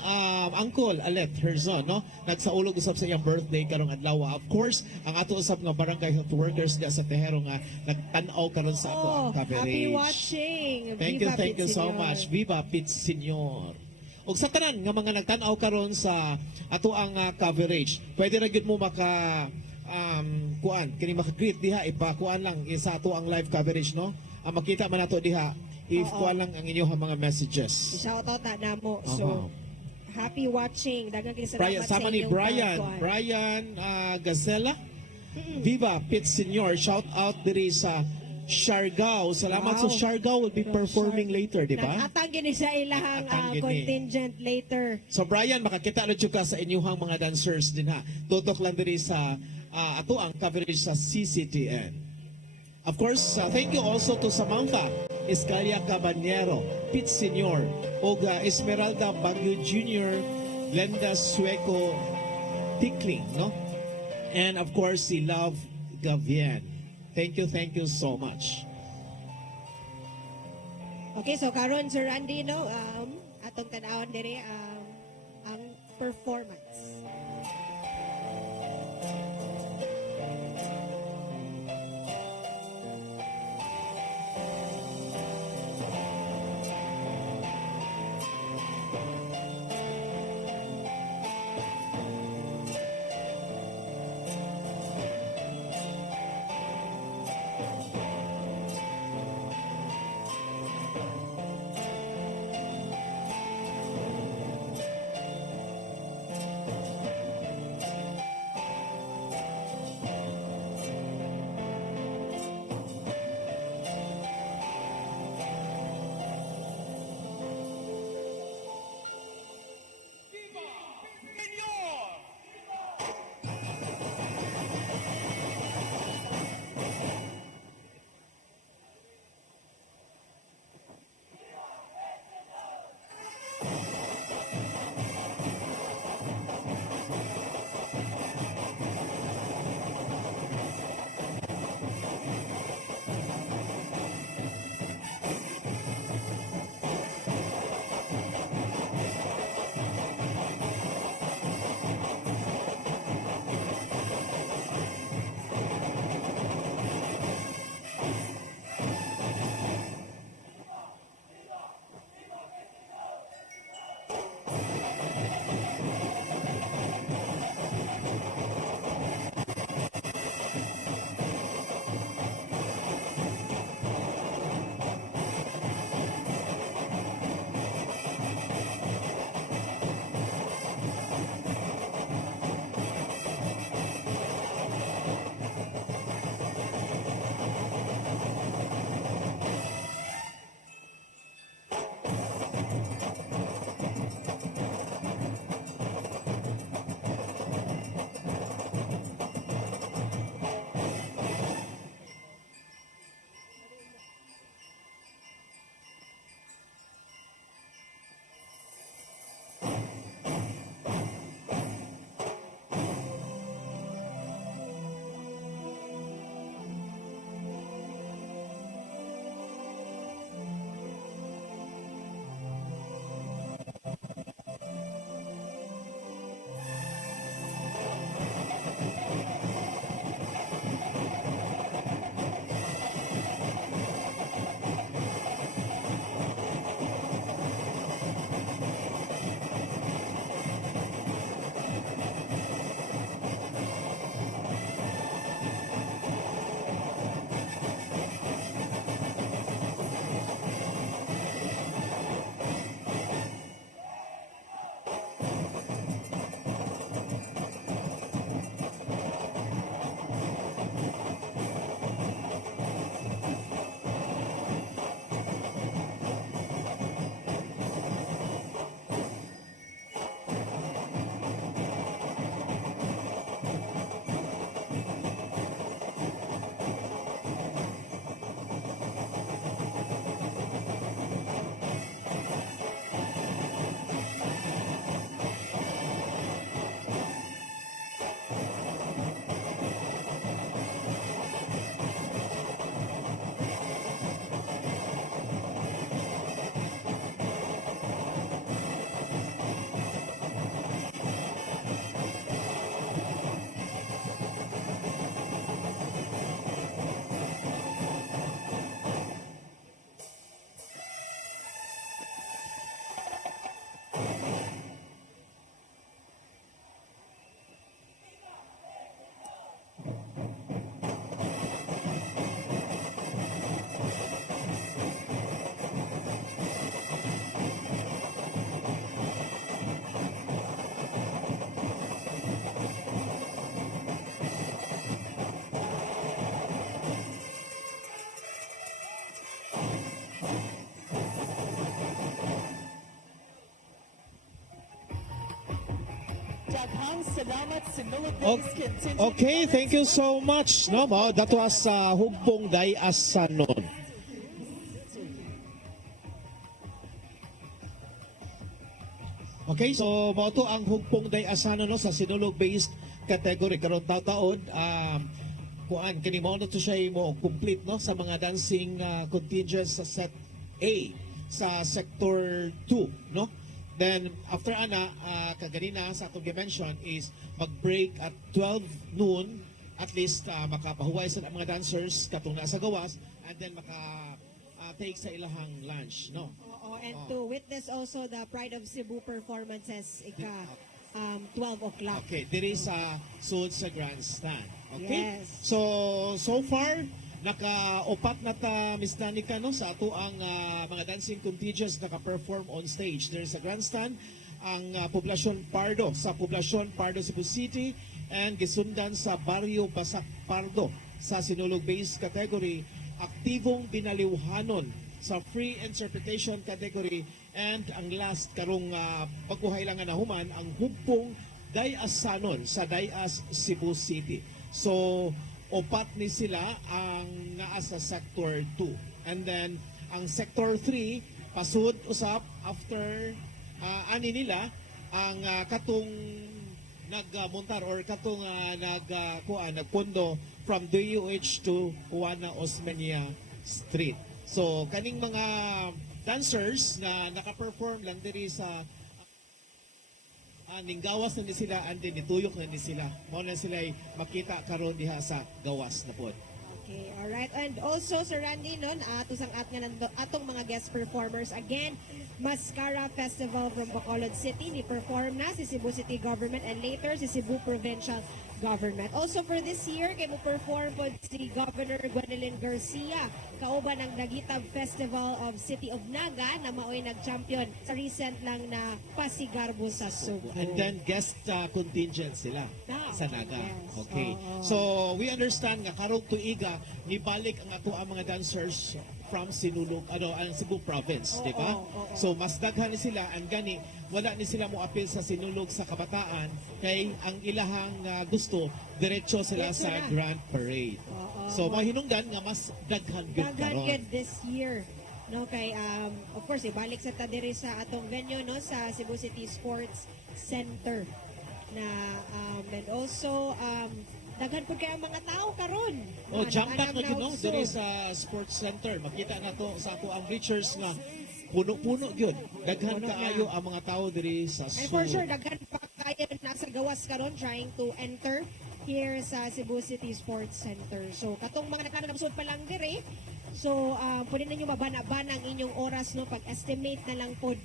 Uncle Alet Herzon, no? Nagsaulog usab sa iyang birthday karong adlaw. Of course, ang ato usab nga barangay health workers diya sa Tehero nga nagtan-aw karon sa ato ang coverage. Happy watching. Thank Viva you Pit so Senior. much. Viva Pit Senior. Og sa tanan nga mga nagtan-aw karon sa ato ang coverage, pwede ra gyud mo maka kuan kini maka-greet diha ipakuan lang sa ato ang live coverage, no? Ang makita man nato diha if kuan lang ang inyong mga messages. Shout out na mo. So, Aha. happy watching. Dagang kini Brian, salamat sa sama ni inyong Brian, kuan. Brian Gazella. Viva Pit Senior, shout out diri sa Siargao. Salamat. Wow. So Siargao will be performing later, di ba? Nag-atang gini sa ilahang Nag-atang gini. contingent later. So Brian, makakita rin ka sa inyong mga dancers din ha. Tutok lang diri sa ato ang coverage sa CCTN. Of course, thank you also to Samantha Escalia Cabanero, Pit Senior, Oga Esmeralda Baguio Jr., Glenda Sueco Tikling, no? And of course, si Love Gavian. Thank you so much. Okay, so karon Sir Randy, no, atong tanawon diri ang performance. Okay, thank you so much. No, mo, that was Hugpong Day Asanon. Okay, so mo to ang Hugpong Day Asanon no, sa Sinulog-based category. Karon taon kuan kini mo na to siya mo complete no sa mga dancing contingents sa set A sa sector 2 no. Then after ana kaganina sa atong mention is mag-break at 12 noon at least makapahuway sa mga dancers katong nasa gawas and then maka take sa ilahang lunch no. Oo, and to witness also the Pride of Cebu performances ika 12 o'clock. Okay, diri sa sud sa grandstand. Okay? Yes. So far naka-upat na ta Miss Danica no sa ato ang mga dancing contingents naka-perform on stage. There is a grandstand ang Poblacion Pardo sa Poblacion Pardo Cebu City and gisundan sa Barrio Basak Pardo sa Sinulog-based category. Aktibong binaliwhanon sa free interpretation category and ang last karong pagkuhay lang nga nahuman ang Hugpong Day Asanon sa Dayas Cebu City. So opat ni sila ang naa sa sector 2 and then ang sector 3 pasud usap after ani nila ang katong nagmontar or katong nagpundo from DUH to Juana Osmeña Street. So kaning mga dancers na naka-perform lang diri sa ninggawas na ni sila and then nituyok na ni sila. Mao na sila makita karon diha sa gawas na pod. Okay, all right. And also Sir Randy no ato sang atong mga guest performers again Mascara Festival from Bacolod City ni perform na si Cebu City Government and later si Cebu Provincial Government. Also for this year kay mo perform pod si Governor Gwendolyn Garcia kauban ng Dagitab Festival of City of Naga na maoy nag-champion sa recent lang na Pasigarbo sa Subo. And then guest contingent sila sa Naga. Yes. Okay. Oo. So we understand nga karong tuiga nibalik ang ato ang mga dancers from Sinulog ang Cebu province, di ba? So mas daghan ni sila and gani wala ni sila mo appeal sa Sinulog sa kabataan kay ang ilahang gusto diretso sila Diretso sa na. Grand Parade. So mahinungdan nga mas daghan gyud Daghan karon. gyud this year. No kay of course ibalik sa ta diri sa atong venue no sa Cebu City Sports Center na and also daghan po kayo ang mga tao karon. Oh, jump back na Nag-anam gyud no also. diri sa Sports Center. Makita na to sa ato ang bleachers nga puno-puno gyud. Daghan Puno na. kaayo ang mga tao diri sa And for Sud. sure daghan pa kayo nasa gawas karon trying to enter here sa Cebu City Sports Center. So katong mga nakanabsod pa lang diri. So pwede ninyo mabana-bana ang inyong oras no pag-estimate na lang pod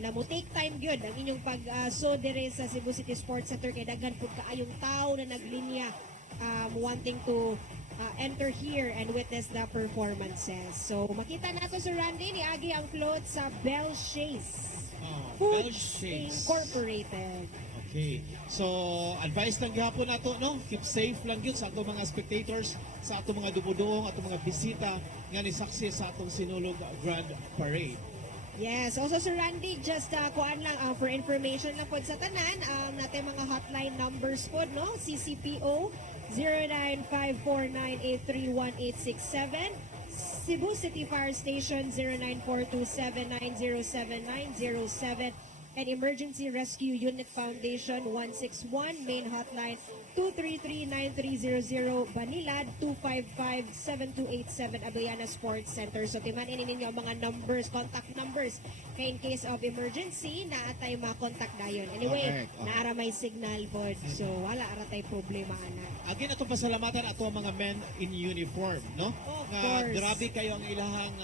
na mo take time gyud ang inyong pag so dire sa Cebu City Sports Center kay daghan pud kaayong tao na naglinya wanting to enter here and witness the performances. So makita nato sa Randy ni agi ang float sa Bell Chase Bell Foods Chase. Incorporated. Okay. So advice lang gyapon nato no, keep safe lang gyud sa ato mga spectators, sa ato mga dumuduong, ato mga bisita nga ni saksi sa atong Sinulog Grand Parade. Yes, also Sir Randy, just kuan lang for information lang po sa tanan, natin mga hotline numbers po, no? CCPO 0954983187, Cebu City Fire Station 094279079907, and Emergency Rescue Unit Foundation 161, main hotline 233-9300, Banilad 255-7287, Abellana Sports Center. So timanin ninyo ang mga numbers, contact numbers kay in case of emergency na atay ma-contact dayon. Anyway, Correct. naara may signal pod. So wala ara tay problema ana. Again, ato pasalamatan ato ang mga men in uniform, no? Of Nga course. grabe kayo ang ilahang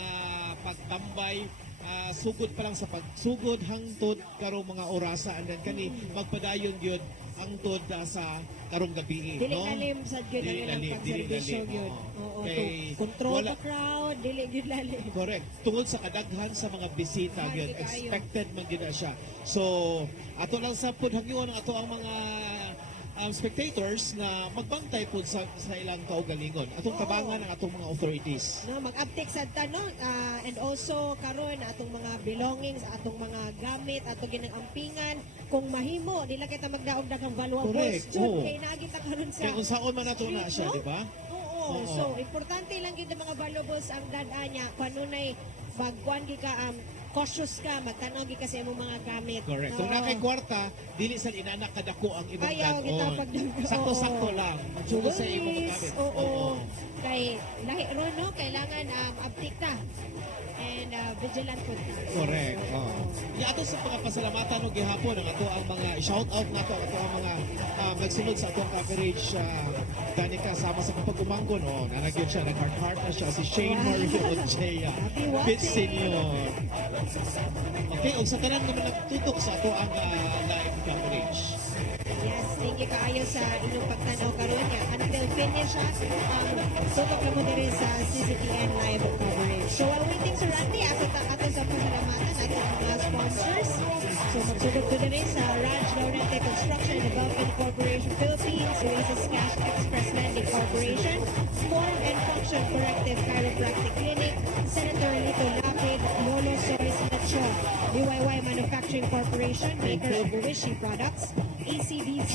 pagtambay, sugod pa lang sa pagsugod hangtod karong mga orasa and then kani magpadayon gyud hangtod sa karong gabi, Dili no? lalim sa gyud ang Dili ilang lalim, dili pagserbisyo lalim, gyud. oo. Oo, Kay to control wala- the crowd, dili gyud lalim. Correct. Tungod sa kadaghan sa mga bisita Mahal gyud, gyud kayo. expected man gyud na siya. So, ato lang sa pud hangyon ang ato ang mga spectators na magbantay po sa ilang kaugalingon. Atong tabangan ang atong mga authorities. No, mag-uptake sa tanong and also karon atong mga belongings, atong mga gamit, atong ginagampingan kung mahimo dila kita magdaog daghang valuables. Correct. Jud Oo. kay naagi ta karon sa Kaya kung saan man nato na siya, street, di ba? Oo. Oo. So importante lang gyud ang mga valuables ang dad-an niya kanunay magkuan gi ka cautious ka magtanaw gi kasi imong mga gamit. Correct. Kung Oo. nakay kwarta, dili sa inanak kadako ang ibang Ayaw, kita dagon. pagdagko. Sakto-sakto Oo. lang. Magsugod sa imong Jewelries, gamit. oo. Kay lahi ron no, kailangan update ta. And vigilant po ta. Correct. Oh. Ya ato sa mga pasalamatan no gihapon ang ato ang mga shout out nato ato ang mga nagsunod sa atong coverage gani ka sama sa pagumanggon oh nanagyon siya nag-heart na siya si Shane Mario Ojea Pit Senior. Okay, og sa tanan naman nagtutok sa ato ang live coverage. Yes, thank you kaayo sa inyong pagtanaw karon nga until finish tutok na mo diri sa CCTN live coverage. So while waiting sa Randy, ato sa pasalamatan ato ang mga sponsors. So magsugod ko diri sa Raj Laurente Construction and Development Corporation Philippines, Oasis Cash Express Lending Corporation, Form and Function Corrective Chiropractic Clinic, Senator Lito Lapid, Lolo Soys Nacho, BYY Manufacturing Corporation, maker of Buwishi Products, ACDC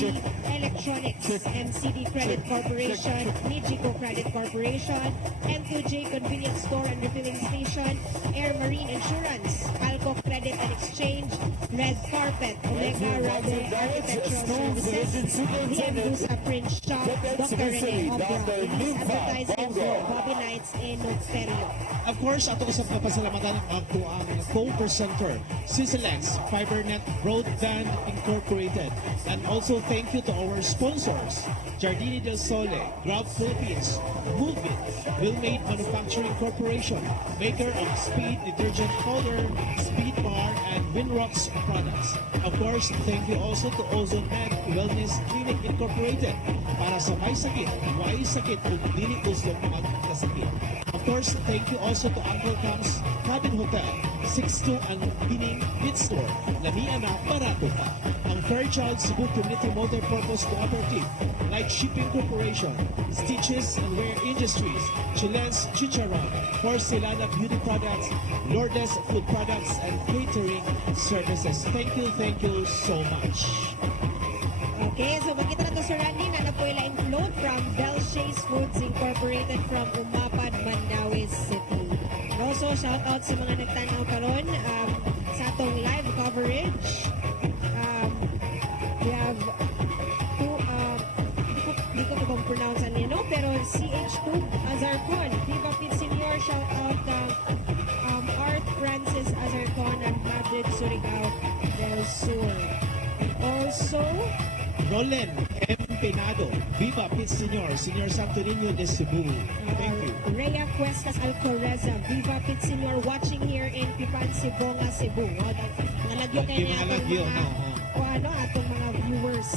Electronics, MCD Credit Corporation, Nijico Credit Corporation, M2J Convenience Store and Refilling Station, Air Marine Insurance, Alco Credit and Exchange, Red Carpet, Omega Rubber Architectural Services, DM Busa Print Shop, Dr. Rene Obra, Elise Advertising for Bobby Knights in Norterio. Of course, ato sa pasalamatan ang ato ang co-presenter, Sisilex, FiberNet Broadband Incorporated. And also thank you to our sponsors, Giardini del Sole, Grab Philippines, Movit, Wilmade Manufacturing Corporation, maker of Speed Detergent Powder, Speed Bar, and Winrocks products. Of course, thank you also to Ozone Med Wellness Clinic Incorporated para sa may sakit, kung dili gusto magkasakit. Of course, thank you also to Uncle Tom's Cabin Hotel, 62 ang Bining Meat Store, lamian na barato pa. Ang Fairchild Cebu Community Multi-Purpose Cooperative, Light Shipping Corporation, Stitches and Wear Industries, Chilen's Chicharon, Porcelana Beauty Products, Lourdes Food Products, and Catering Services. Thank you so much. Okay, so magkita na to sa Randy na napoy line float from Belchase Foods Incorporated from Umapad, Mandawi City. And also, shout out sa mga nagtanaw karon sa atong live coverage. We have two, di ko kung pronounce ano yun, no? Pero CH2 Azarcon, Viva Pit Senior, shout out Art Francis Azarcon and Madrid Surigao del Sur. Also, Roland M. Penado, Viva Pit Senior, Senior Santo Niño de Cebu. Thank you. Rhea Cuestas Alcoreza, Viva Pit Senior, watching here in Pipan, Sibonga, Cebu. Nalagyo kayo niya atong Nalagyo, mga, atong mga viewers.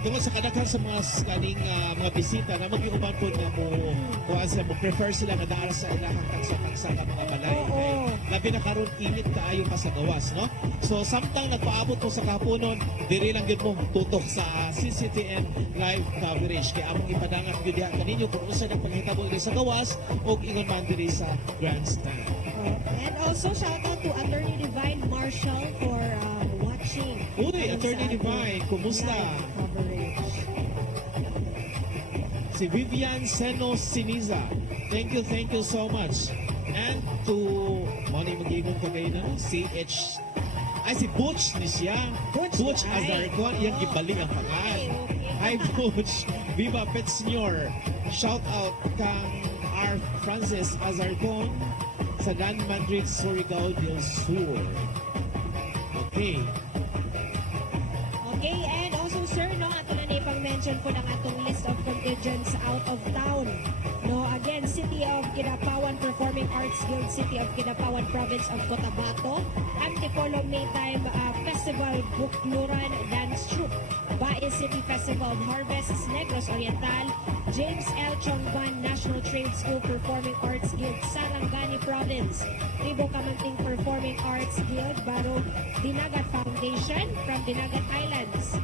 Tungkol sa kadaghan sa mga bisita na mag-iuban po na mo prefer sila na daara sa ilahang taksa-taksa ka mga balay. Oo. Labi na karon init kaayo pa sa gawas, no? So samtang nagpaabot po sa kahaponon, diri lang gyud mo tutok sa CCTN live coverage kay among ipadangan gyud diha kaninyo kung unsa nagpanghitabo diri sa gawas o ingon man diri sa grandstand. And also, shout out to Attorney Divine Marshall for watching. Uy, Attorney Divine, kumusta? Live coverage. Si Vivian Seno Siniza. Thank you so much. And to Moni mag-iingon ko kayo na CH si Butch ni siya. Butch Azarcon, iyang gibali ang pangalan. Hi Butch, Viva Pet Senior. Shout out kang R. Francis Azarcon sa Dan Madrid, Surigao del Sur. Okay. Okay, and also sir, no, ato na ipang-mention po ng atong list of contingents out of town. No, again, City of Kidapawan Performing Arts Guild, City of Kidapawan Province of Cotabato, Antipolo Maytime Festival Bukluran Dance Troupe, Bae City Festival of Harvests, Negros Oriental, James L. Chongban National Trade School Performing Arts Guild, Sarangani Province, Tribo Kamanting Performing Arts Guild, Baro Dinagat Foundation from Dinagat Islands,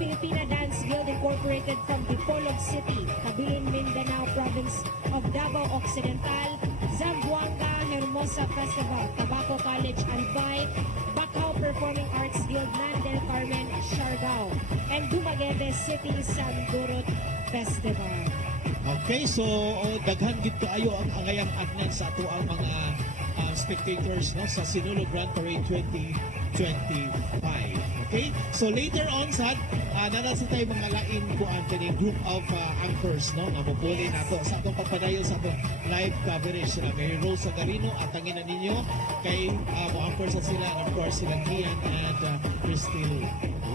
Filipina Dance Guild Incorporated from Dipolog City, Cabilin, Mindanao Province of Davao Occidental, Zamboanga Hermosa Festival, Tabaco College Albay, Bacau Performing Arts Guild Nan del Carmen, Siargao, and Dumaguete City San Durut Festival. Okay, so daghan gid kaayo ang angayang agnan sa ato ang mga spectators no sa Sinulog Grand Parade 2025. Okay? So later on sad nanasa tayo mga lain kuan kani group of anchors no na mupuli nato sa atong pagpadayon sa atong live coverage sila Mary Rose Sagarino at tanginan ninyo kay mo anchors sa sila and of course sila Kian and Crystal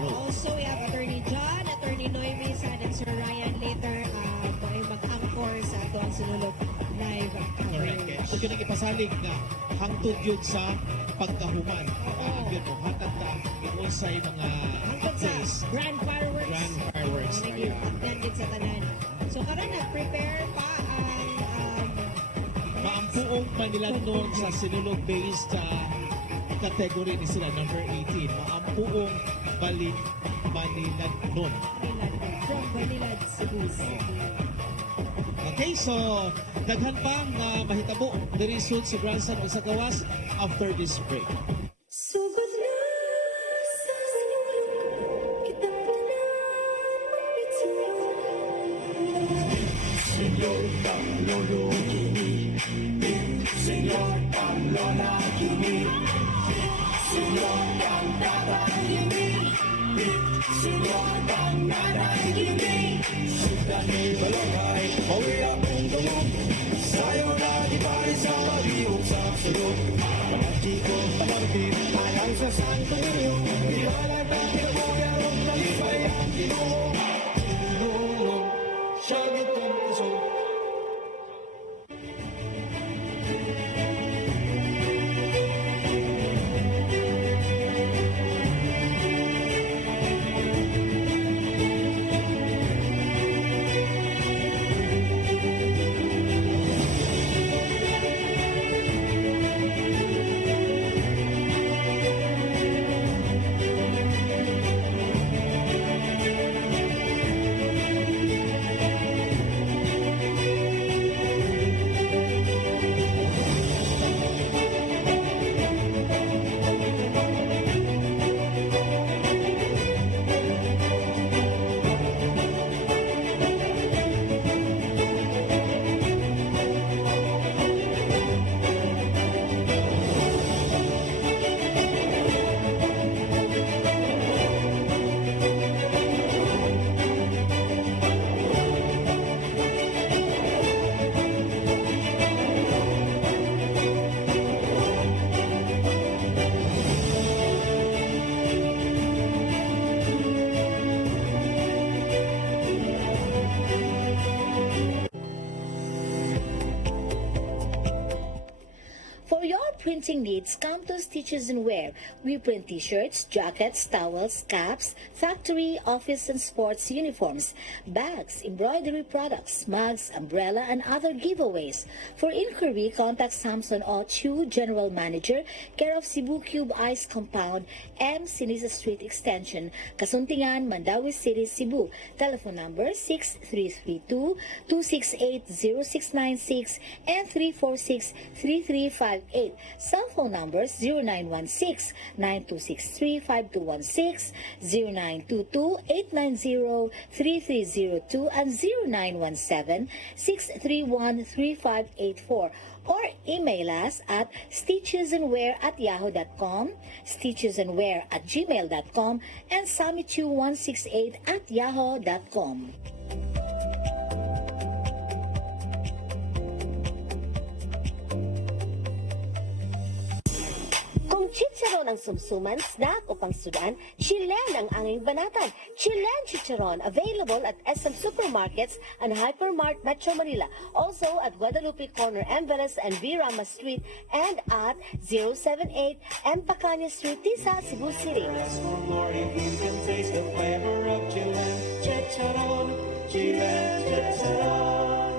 Rose. Also, we have Attorney John, Attorney Noemi, and Sir Ryan later mag-anchor sa atong Sinulog live Correct. coverage. Ito yung ipasalig na hangtod yun sa pagkahuman. Yun mo, hatag ta yun sa mga Hangtod sa Grand Fireworks. Grand Fireworks. Nagigit sa tanan. So, karon na-prepare pa ang Maampuong Manilandon sa Sinulog based category ni sila, number 18. Maampuong Manilandon. from Banilad, Cebu City. Okay, so daghan pa nga mahitabo very soon sa Grandstand o sa Gawas after this break. Sugod na sa sinulog, kitang Senyor kang lolo kini, senyor kang lola kini, senyor kang tatay kini, senyor kang nanay kini. Sudah ni balangay, mawi akong tulog. Sayo na di pari sa pag-iwag sa sulog. Pamati ko pamangkin, ayang sa Santo Niño. Iwala na kinabuyan ang nalipay ang Ginoo. Nulong, siya gitong puso. For your printing needs, come to Stitches and Wear. We print t-shirts, jackets, towels, caps, factory, office, and sports uniforms, bags, embroidery products, mugs, umbrella, and other giveaways. For inquiry, contact Samson Ochu, General Manager, care of Cebu Cube Ice Compound, M. Sinisa Street Extension, Kasuntingan, Mandawi City, Cebu. Telephone number 6332-268-0696 and 346-3358. Cell phone numbers 0916-9263-5216, 0922-890-3302, and 0917-631-3584. Or email us at stitchesandwear@yahoo.com, stitchesandwear@gmail.com, and samichu168@yahoo.com. Kung chicharon ang sumsuman, snack o pangsudan, Chilen ang anging banatan. Chilen Chicharon, available at SM Supermarkets and Hypermart Metro Manila. Also at Guadalupe Corner, Envelas and V. Rama Street, and at 078 M. Pacanya Street, Tisa, Cebu City. Ask for more if you can taste the flavor of Chilen Chicharon. Chilen Chicharon.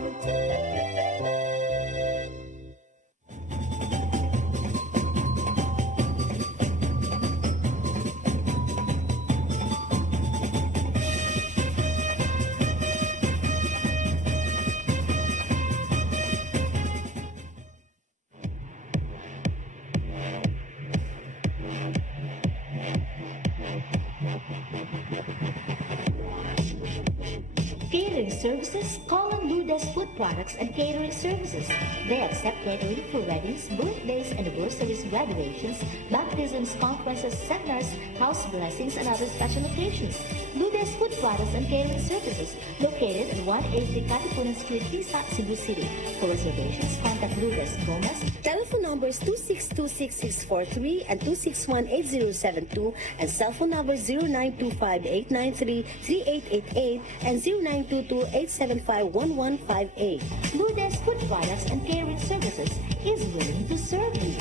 Catering services, call on Lourdes Food Products and Catering Services. They accept catering for weddings, birthdays, anniversaries, graduations, baptisms, conferences, seminars, house blessings, and other special occasions. Lourdes Food Products and Catering Services, located at 180 Katipunan Street, Tisa, Cebu City. For reservations, contact Lourdes Gomez. Telephone numbers 2626643 and 2618072 and cell phone number 0925-893-3888 and 0922-875-1158. Lourdes Food Products and Catering Services is willing to serve you.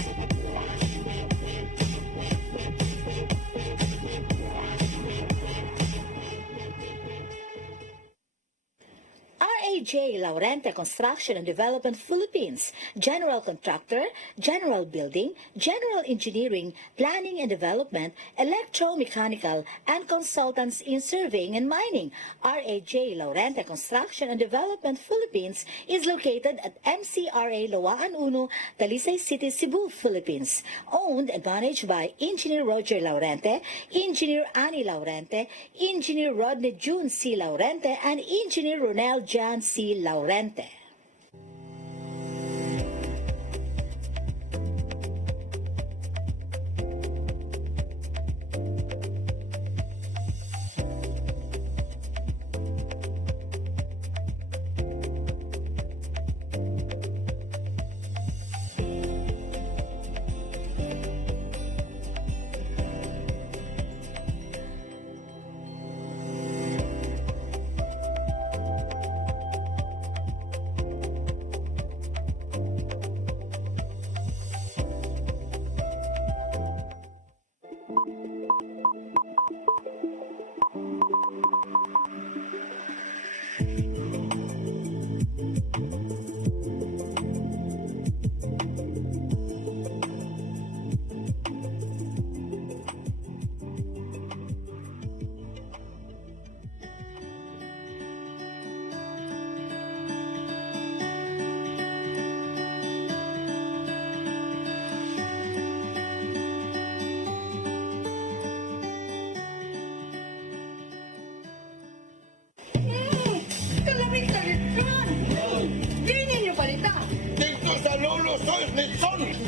RAJ Laurente Construction and Development Philippines, General Contractor, General Building, General Engineering, Planning and Development, Electromechanical, and Consultants in Surveying and Mining. RAJ Laurente Construction and Development Philippines is located at MCRA Lawaan Uno, Talisay City, Cebu, Philippines. Owned and managed by Engineer Roger Laurente, Engineer Annie Laurente, Engineer Rodney June C. Laurente, and Engineer Ronel Jan C. Laurente.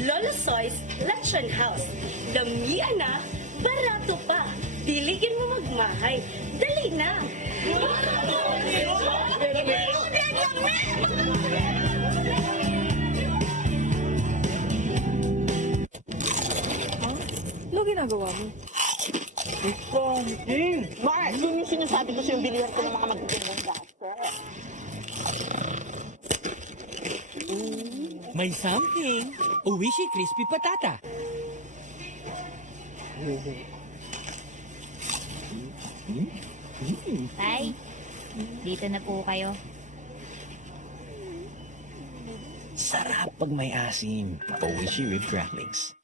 Lolo Soy's Lechon House. Damian na, barato pa. Diligin mo magmahay. Dali na. Ano ginagawa mo? Mark, yun yung sinasabi ko sa'yo, bilihan ko ng mga magtitingong gaster. May something. Uwishi crispy patata. Tay, dito na po kayo. Sarap pag may asim. Uwishi with cracklings.